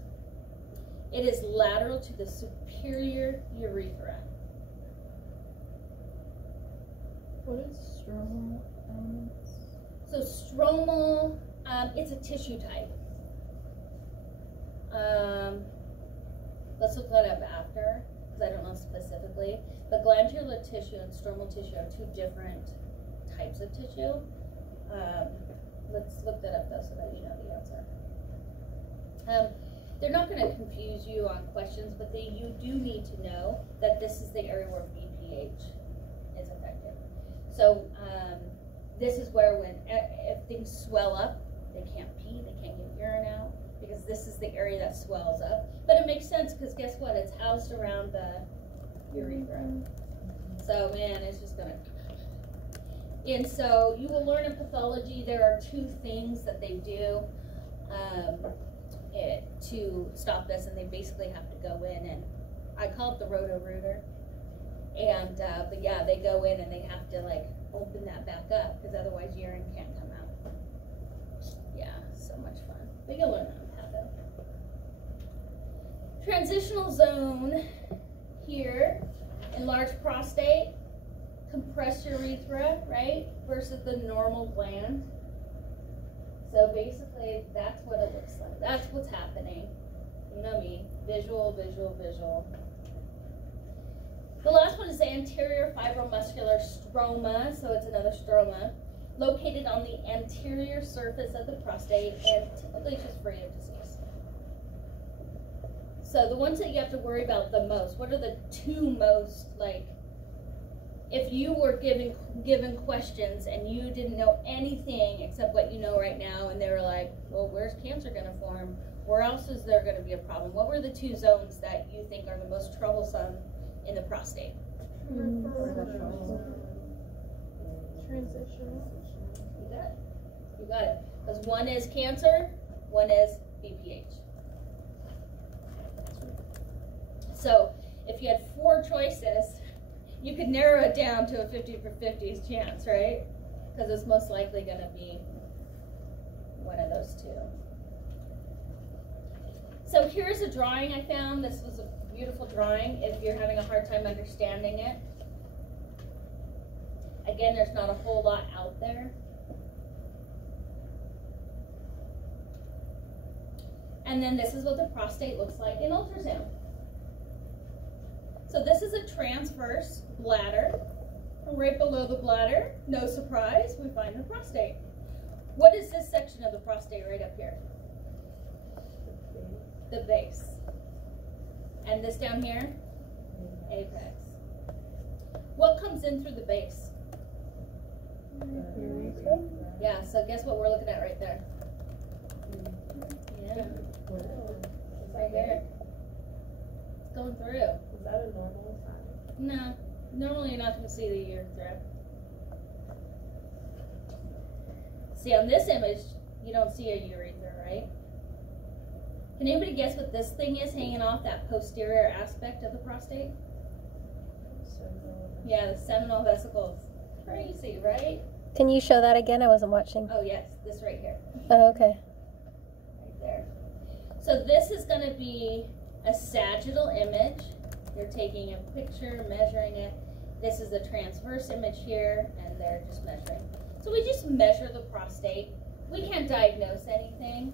It is lateral to the superior urethra. What is stromal elements? So stromal, it's a tissue type. Let's look that up after, because I don't know specifically. But glandular tissue and stromal tissue are 2 different types of tissue. Let's look that up though so that you know the answer. They're not going to confuse you on questions, but you do need to know that this is the area where BPH is affected. So this is where if things swell up, they can't pee, they can't get urine out, because this is the area that swells up. But it makes sense because guess what? It's housed around the urethra. So man, it's just going to... And so you will learn in pathology there are 2 things that they do to stop this, and they basically have to go in, and I call it the roto-rooter. And but yeah, they go in and they have to like open that back up because otherwise urine can't come out. Yeah, so much fun. But you'll learn that though. Transitional zone here, enlarged prostate, compressed urethra, right, versus the normal gland. So basically, that's what it looks like. That's what's happening. You know me, visual, visual, visual. The last one is the anterior fibromuscular stroma, so it's another stroma, located on the anterior surface of the prostate and typically just free of disease. So the ones that you have to worry about the most, what are the 2 most, like, if you were given questions and you didn't know anything except what you know right now, and they were like, well, where's cancer going to form? Where else is there going to be a problem? What were the 2 zones that you think are the most troublesome in the prostate? Transitional. You got it. You got it. Because one is cancer, one is BPH. So if you had 4 choices, you could narrow it down to a 50-50 chance, right? Because it's most likely going to be one of those 2. So here's a drawing I found. This was a beautiful drawing if you're having a hard time understanding it. Again, there's not a whole lot out there. And then this is what the prostate looks like in ultrasound. So this is a transverse bladder. Right below the bladder, no surprise, we find the prostate. What is this section of the prostate right up here? The base. And this down here? Apex. What comes in through the base? Yeah, so guess what we're looking at right there? Yeah. Right here. It's going through. Is that a normal size? No. Normally you're not going to see the urethra. See, on this image, you don't see a urethra, right? Can anybody guess what this thing is hanging off that posterior aspect of the prostate? Yeah, the seminal vesicles. Crazy, right? Can you show that again? I wasn't watching. Oh, yes, this right here. Oh, okay. Right there. So this is going to be a sagittal image. They're taking a picture, measuring it. This is a transverse image here, and they're just measuring. So we just measure the prostate. We can't diagnose anything.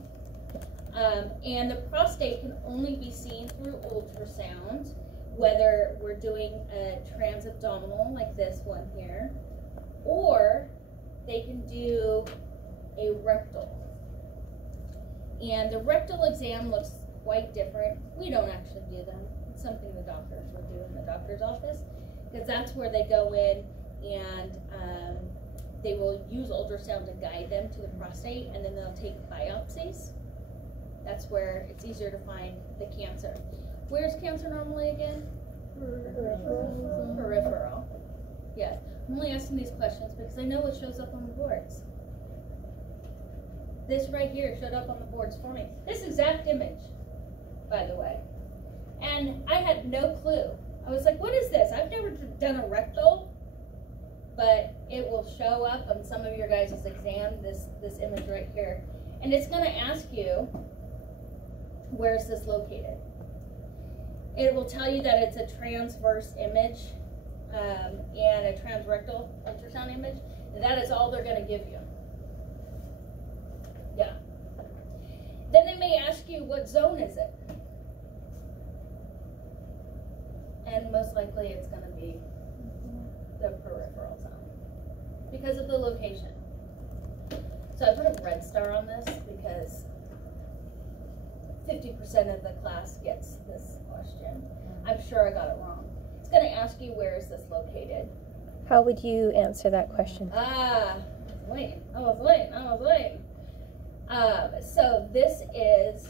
And the prostate can only be seen through ultrasound, whether we're doing a transabdominal, like this one here, or they can do a rectal. And the rectal exam looks quite different. We don't actually do them. It's something the doctors will do in the doctor's office, because that's where they go in and they will use ultrasound to guide them to the prostate, and then they'll take biopsies. That's where it's easier to find the cancer. Where's cancer normally again? Peripheral. Peripheral. Yes. I'm only asking these questions because I know what shows up on the boards. This right here showed up on the boards for me. This exact image, by the way. And I had no clue. I was like, what is this? I've never done a rectal, but it will show up on some of your guys' exam, this image right here. And it's going to ask you, where is this located? It will tell you that it's a transverse image and a transrectal ultrasound image. And that is all they're going to give you. Yeah. Then they may ask you, what zone is it? And most likely it's going to be the peripheral zone because of the location. So I put a red star on this because 50% of the class gets this question. I'm sure I got it wrong. It's going to ask you, where is this located? How would you answer that question? I was waiting. So this is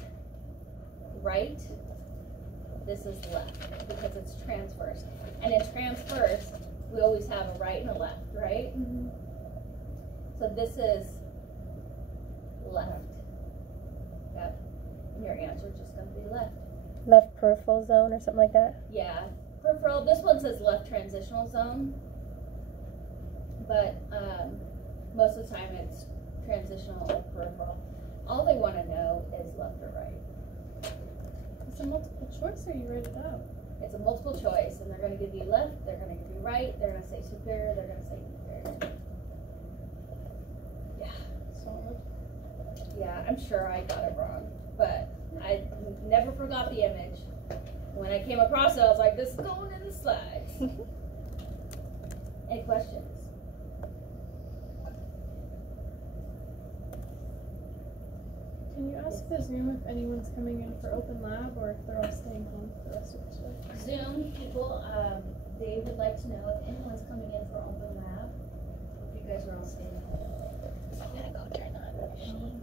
right, this is left, because it's transverse. And in transverse, we always have a right and a left, right? Mm-hmm. So this is left. Yep. And your answer is just going to be left. Left peripheral zone or something like that? Yeah. Peripheral, this one says left transitional zone. But most of the time it's transitional or peripheral. All they want to know is left or right. It's a multiple choice or you write it out? It's a multiple choice, and they're going to give you left, they're going to give you right, they're going to say superior, they're going to say inferior. Yeah. Solid. Yeah, I'm sure I got it wrong, but I never forgot the image. When I came across it, I was like, this is going in the slides. Any questions? Can you ask the Zoom if anyone's coming in for open lab or if they're all staying home for the rest of the shift? Zoom people, they would like to know if anyone's coming in for open lab, if you guys are all staying home. I'm gonna go turn on the machine.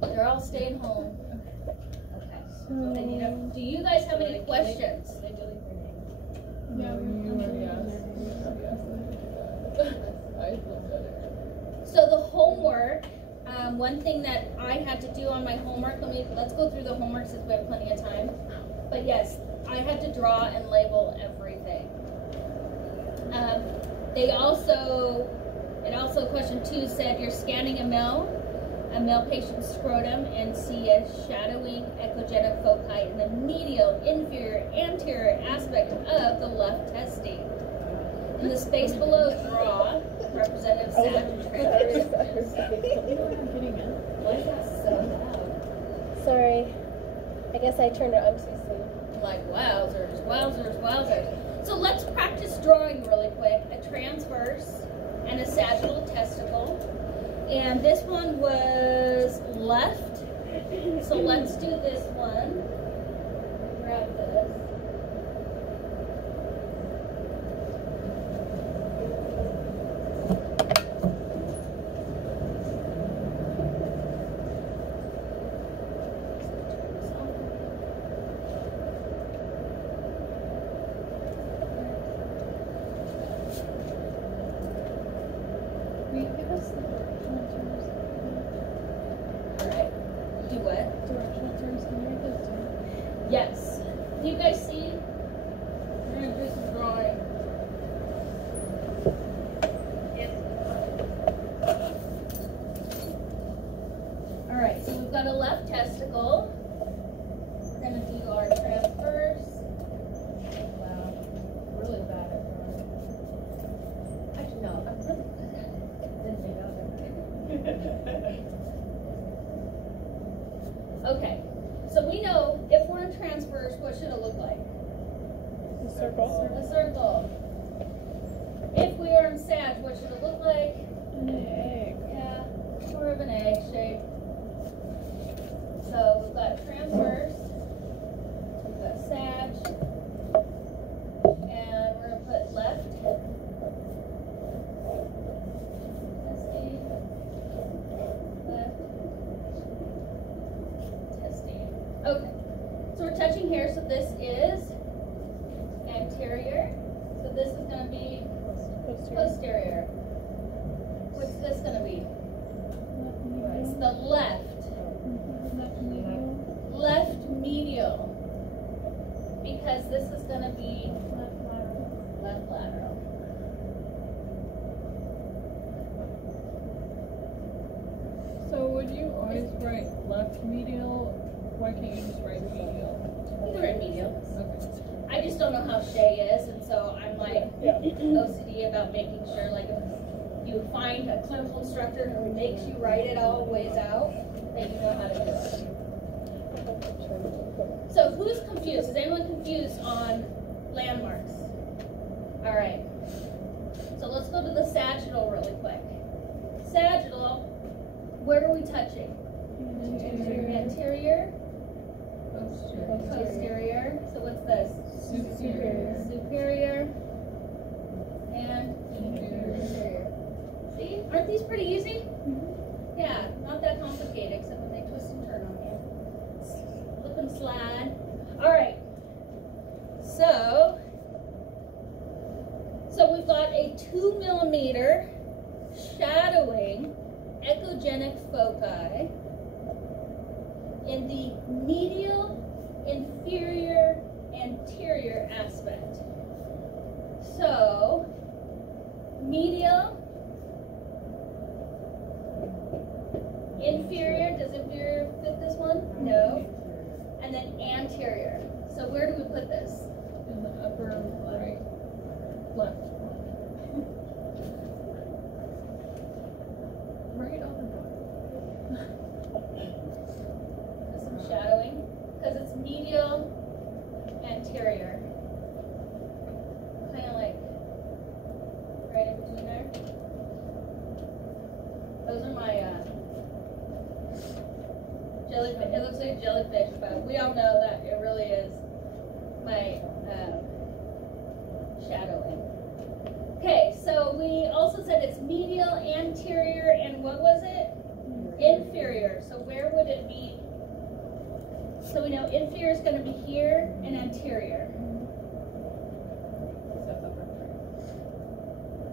They're all staying home. Okay. Then you know, do you guys have any questions? Yeah, we already asked. So the homework, One thing that I had to do on my homework, let's go through the homework since we have plenty of time. But yes, I had to draw and label everything. Question 2 said you're scanning a male patient's scrotum and see a shadowing echogenic foci in the medial, inferior, anterior aspect of the left testing. In the space below, draw representative sag. Why is that so loud? Sorry. I guess I turned it on too soon. I'm like, wowzers, wowzers, wowzers. So let's practice drawing really quick. A transverse and a sagittal testicle. And this one was left. So let's do this one. Grab this. Will you give us the directional terms? Alright. Do what? Directional terms, can you write those down? Yes. Do you guys see? We're going to do some drawing. Alright, so we've got a left testicle. We're going to do our transverse. Wow. Really bad at drawing. Actually, no, I'm really good at it. Didn't think I was ever Okay, so we know if we're in transverse, what should it look like? A circle. A circle. If we are in sag, what should it look like? An egg. Yeah, more of an egg shape. So we've got transverse, we've got sag, and we're going to put left. Testing. Left. Testing. Okay. So we're touching here, so this is anterior. So this is going to be posterior. What's this going to be? It's the left. Left medial. Left medial. Because this is going to be Left lateral. left lateral. So would you always write left medial? Why can't you just write medial? You can write medial. Okay. I just don't know how Shay is, and so I'm like OCD about making sure, like, if you find a clinical instructor who makes you write it all ways out, that you know how to do it. So who's confused? Is anyone confused on landmarks? All right. So let's go to the sagittal really quick. Sagittal, where are we touching? Anterior. Posterior. So what's this? Superior. Superior. And inferior. See? Aren't these pretty easy? Yeah, not that complicated, except when they twist and turn on you. Slip and slide. Alright. So we've got a 2 millimeter shadowing echogenic foci in the medial, inferior, anterior aspect. So, medial, inferior, does inferior fit this one? No. And then anterior. So where do we put this? In the upper right, left. Right on the bottom. There's some shadowing, because it's medial, anterior. Kind of like right in between there. Those are my jellyfish. It looks like a jellyfish, but we all know that it really is my shadowing. Okay, so we also said it's medial, anterior, and what was it? Inferior. So where would it be? So we know inferior is going to be here and anterior.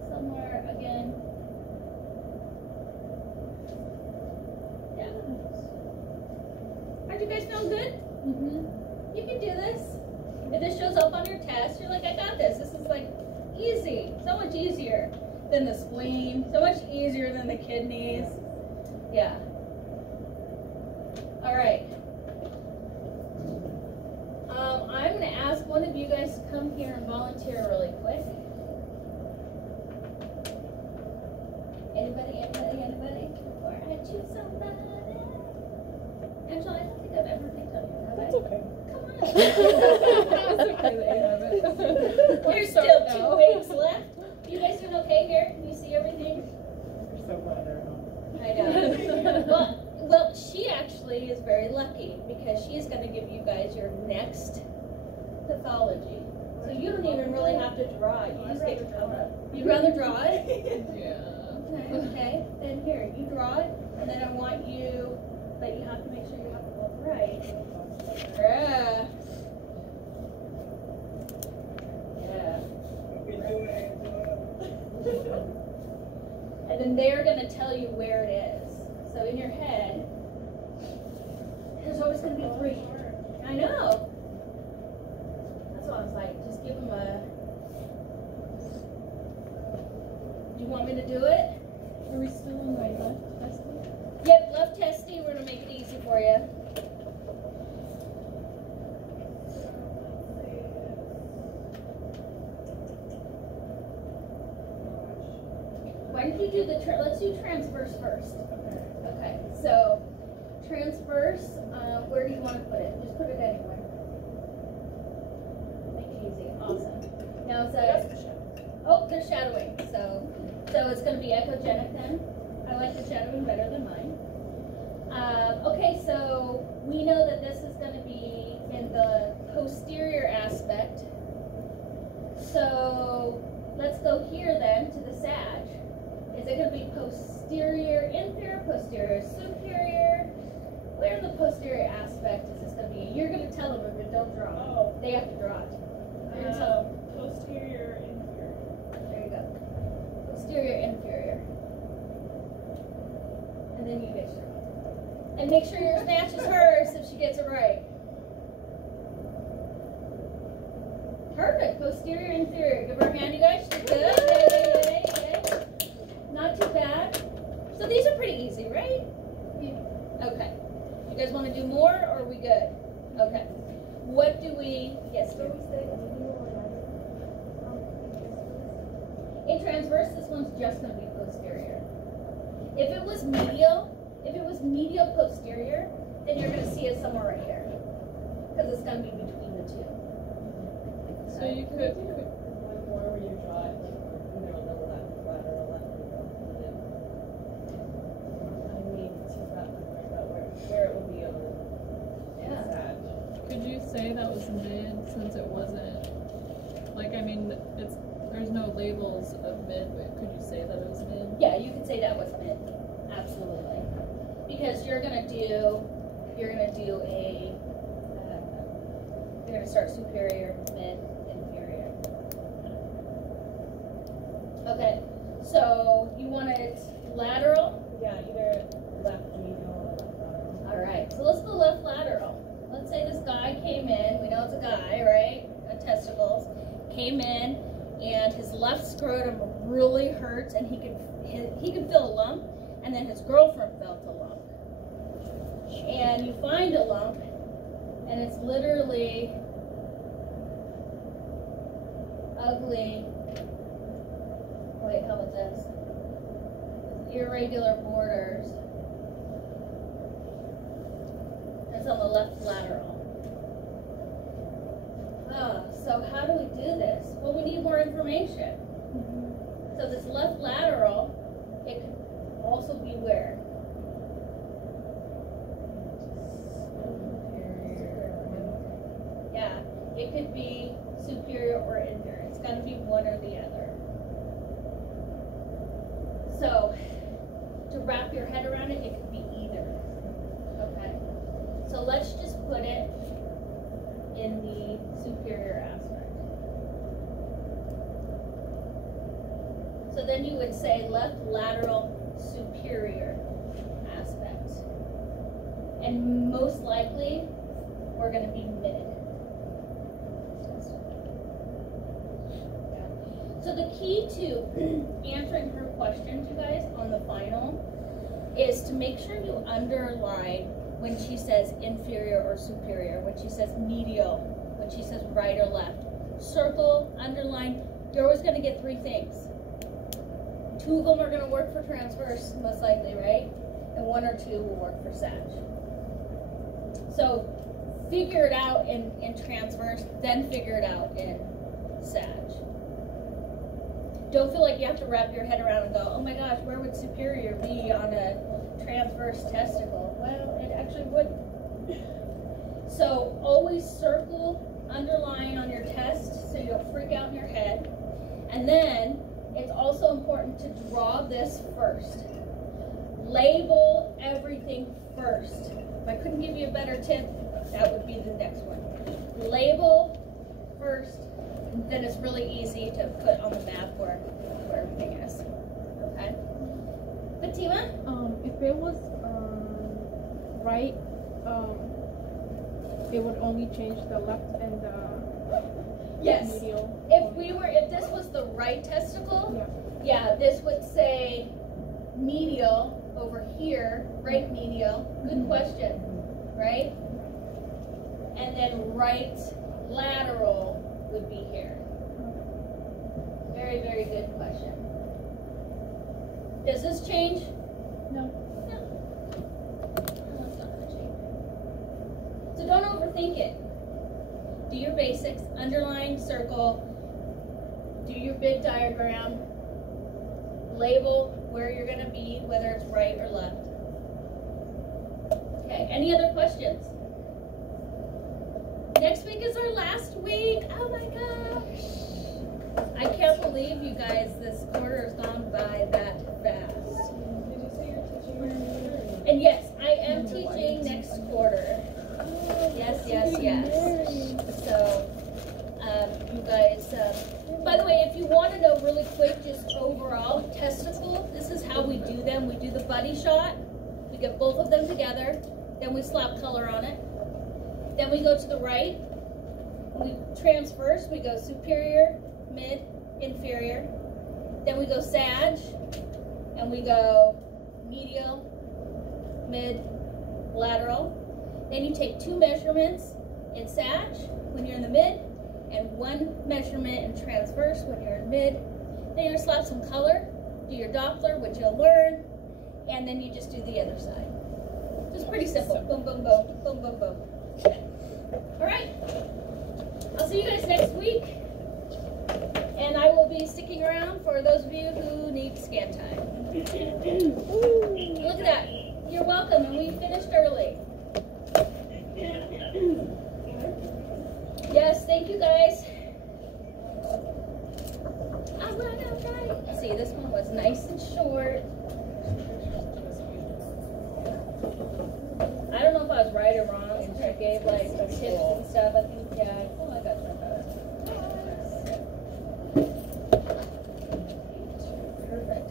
Somewhere again. You guys feeling good? Mm-hmm. You can do this. If this shows up on your test, you're like, I got this. This is like easy. So much easier than the spleen. So much easier than the kidneys. Yeah. All right. I'm going to ask one of you guys to come here and volunteer really quick. Anybody? Before I choose somebody. Actually, I don't think I've ever picked on you, have I? That's okay. Come on. It's okay that you haven't. There's still 2 weeks left. You guys doing okay here? Can you see everything? You're so glad they're home. I know. Well, she actually is very lucky because she is going to give you guys your next pathology. So you don't even really have to draw it. You just get to draw it. You'd rather draw it? Yeah. Okay. Then here, you draw it, and then I want you, but you have to make sure you have it look right. Yeah. And then they're going to tell you where it is. So in your head, there's always going to be 3. I know. That's why I was like, just give them a... Do you want me to do it? Are we still in the left testing? Yep, left testy. We're going to make it easy for you. Why don't you do the, let's do transverse first. Okay, so transverse, where do you want to put it? Just put it anywhere. Make it easy. Awesome. Now it's oh, they're shadowing. So it's going to be echogenic then. I like the shadowing better than mine. Okay, so we know that this is going to be in the posterior aspect. So let's go here then to the sag. Is it going to be posterior, inferior, posterior, superior? Where the posterior aspect is this going to be? You're going to tell them if you don't draw it. Oh. They have to draw it. You're going to tell them. Posterior, inferior. There you go. Posterior, inferior. And then you get your draw. And make sure yours matches hers if she gets it right. Perfect. Posterior, inferior. Give her a hand, you guys. She's good. Yay. Not too bad. So these are pretty easy, right? Okay. You guys want to do more, or are we good? Okay. What do we? Yes. What do we say? In transverse, this one's just going to be posterior. If it was medial posterior, then you're going to see it somewhere right here, because it's going to be between the 2. So you could. One more where you draw it, like, on the left lateral left middle. I mean, to that one, where it will be on the sag. Could you say that was mid since it wasn't? Like, I mean, there's no labels of mid, but could you say that it was mid? Yeah, you could say that was mid. Absolutely. Because you're gonna do you're gonna start superior, mid, inferior. Okay, so you want it lateral? Yeah, either left medial or left lateral. All right, so let's go left lateral. Let's say this guy came in, we know it's a guy, right? Testicles, came in, and his left scrotum really hurts, and he could feel a lump, and then his girlfriend felt a lump. And you find a lump, and it's literally ugly. Wait, how about this? Irregular borders. It's on the left lateral. So how do we do this? Well, we need more information. So this left lateral, it could also be where? Yeah, it could be superior or inferior. It's going to be one or the other. So to wrap your head around it, it could be either. Okay. So let's just put it in the superior aspect. So then you would say left lateral superior aspect. And most likely, we're going to be mid. So the key to answering her questions, you guys, on the final is to make sure you underline when she says inferior or superior, when she says medial, when she says right or left. Circle, underline. You're always going to get 3 things. 2 of them are going to work for transverse, most likely, right? And 1 or 2 will work for sag. So figure it out in transverse, then figure it out in sag. Don't feel like you have to wrap your head around and go, oh my gosh, where would superior be on a transverse testicle? Well, it actually wouldn't. So always circle, underline on your test so you don't freak out in your head. And then it's also important to draw this first. Label everything first. If I couldn't give you a better tip, that would be the next one. Label first, then it's really easy to put on the map where everything is. Okay? Fatima? If it was right, it would only change the left and the Yes. medial. If this was the right testicle, yeah, this would say medial over here, right medial. Good question, right? And then right lateral would be here. Very, very good question. Does this change? No. No. No, it's not gonna change. So don't overthink it. Do your basics, underline, circle, do your big diagram, label where you're gonna be, whether it's right or left. Okay, any other questions? Next week is our last week. Oh my gosh. I can't believe you guys, this quarter has gone by that fast. Did you say you're teaching? And yes, I am teaching next quarter. Yes, yes, yes. So, you guys, by the way, if you want to know really quick, just overall, testicle, this is how we do them. We do the buddy shot. We get both of them together. Then we slap color on it. Then we go to the right. We transverse. We go superior, mid, inferior. Then we go sag. And we go medial, mid, lateral. Then you take 2 measurements in sag when you're in the mid, and 1 measurement in transverse when you're in mid. Then you're gonna slap some color, do your Doppler, which you'll learn, and then you just do the other side. Just pretty simple. Boom, boom, boom, boom, boom, boom. All right. I'll see you guys next week, and I will be sticking around for those of you who need scan time. Look at that. You're welcome, and we finished early. Yes, thank you guys. All right. See, this one was nice and short. I don't know if I was right or wrong. I gave like some tips and stuff. I think, yeah. Oh, I got that better. Perfect.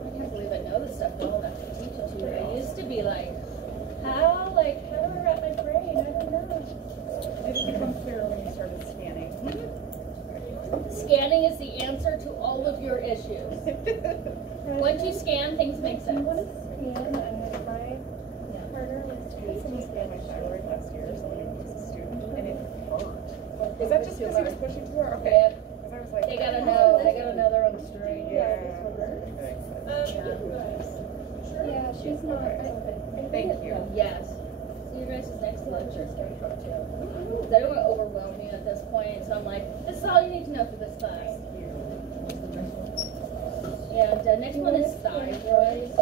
I can't believe I know this stuff well enough to teach it to you. I used to be like, how do I wrap my brain? I don't know. Did it become clear when you started scanning? Scanning is the answer to all of your issues. Once you scan, things make sense. Scan my thyroid last year, so when I was a student, and it hurt. Is that just because he was pushing through her? Okay. Yep. Because I was like, They gotta know their own story. yeah. Yeah, she's not. Thank you. Yes. So your guys' next lecture is gonna be short too. They don't want to overwhelm you at this point, so I'm like, this is all you need to know for this class. And next one is thyroid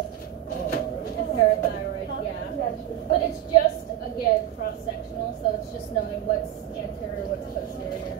and parathyroid, yeah. But it's just, again, cross-sectional, so it's just knowing what's anterior, what's posterior.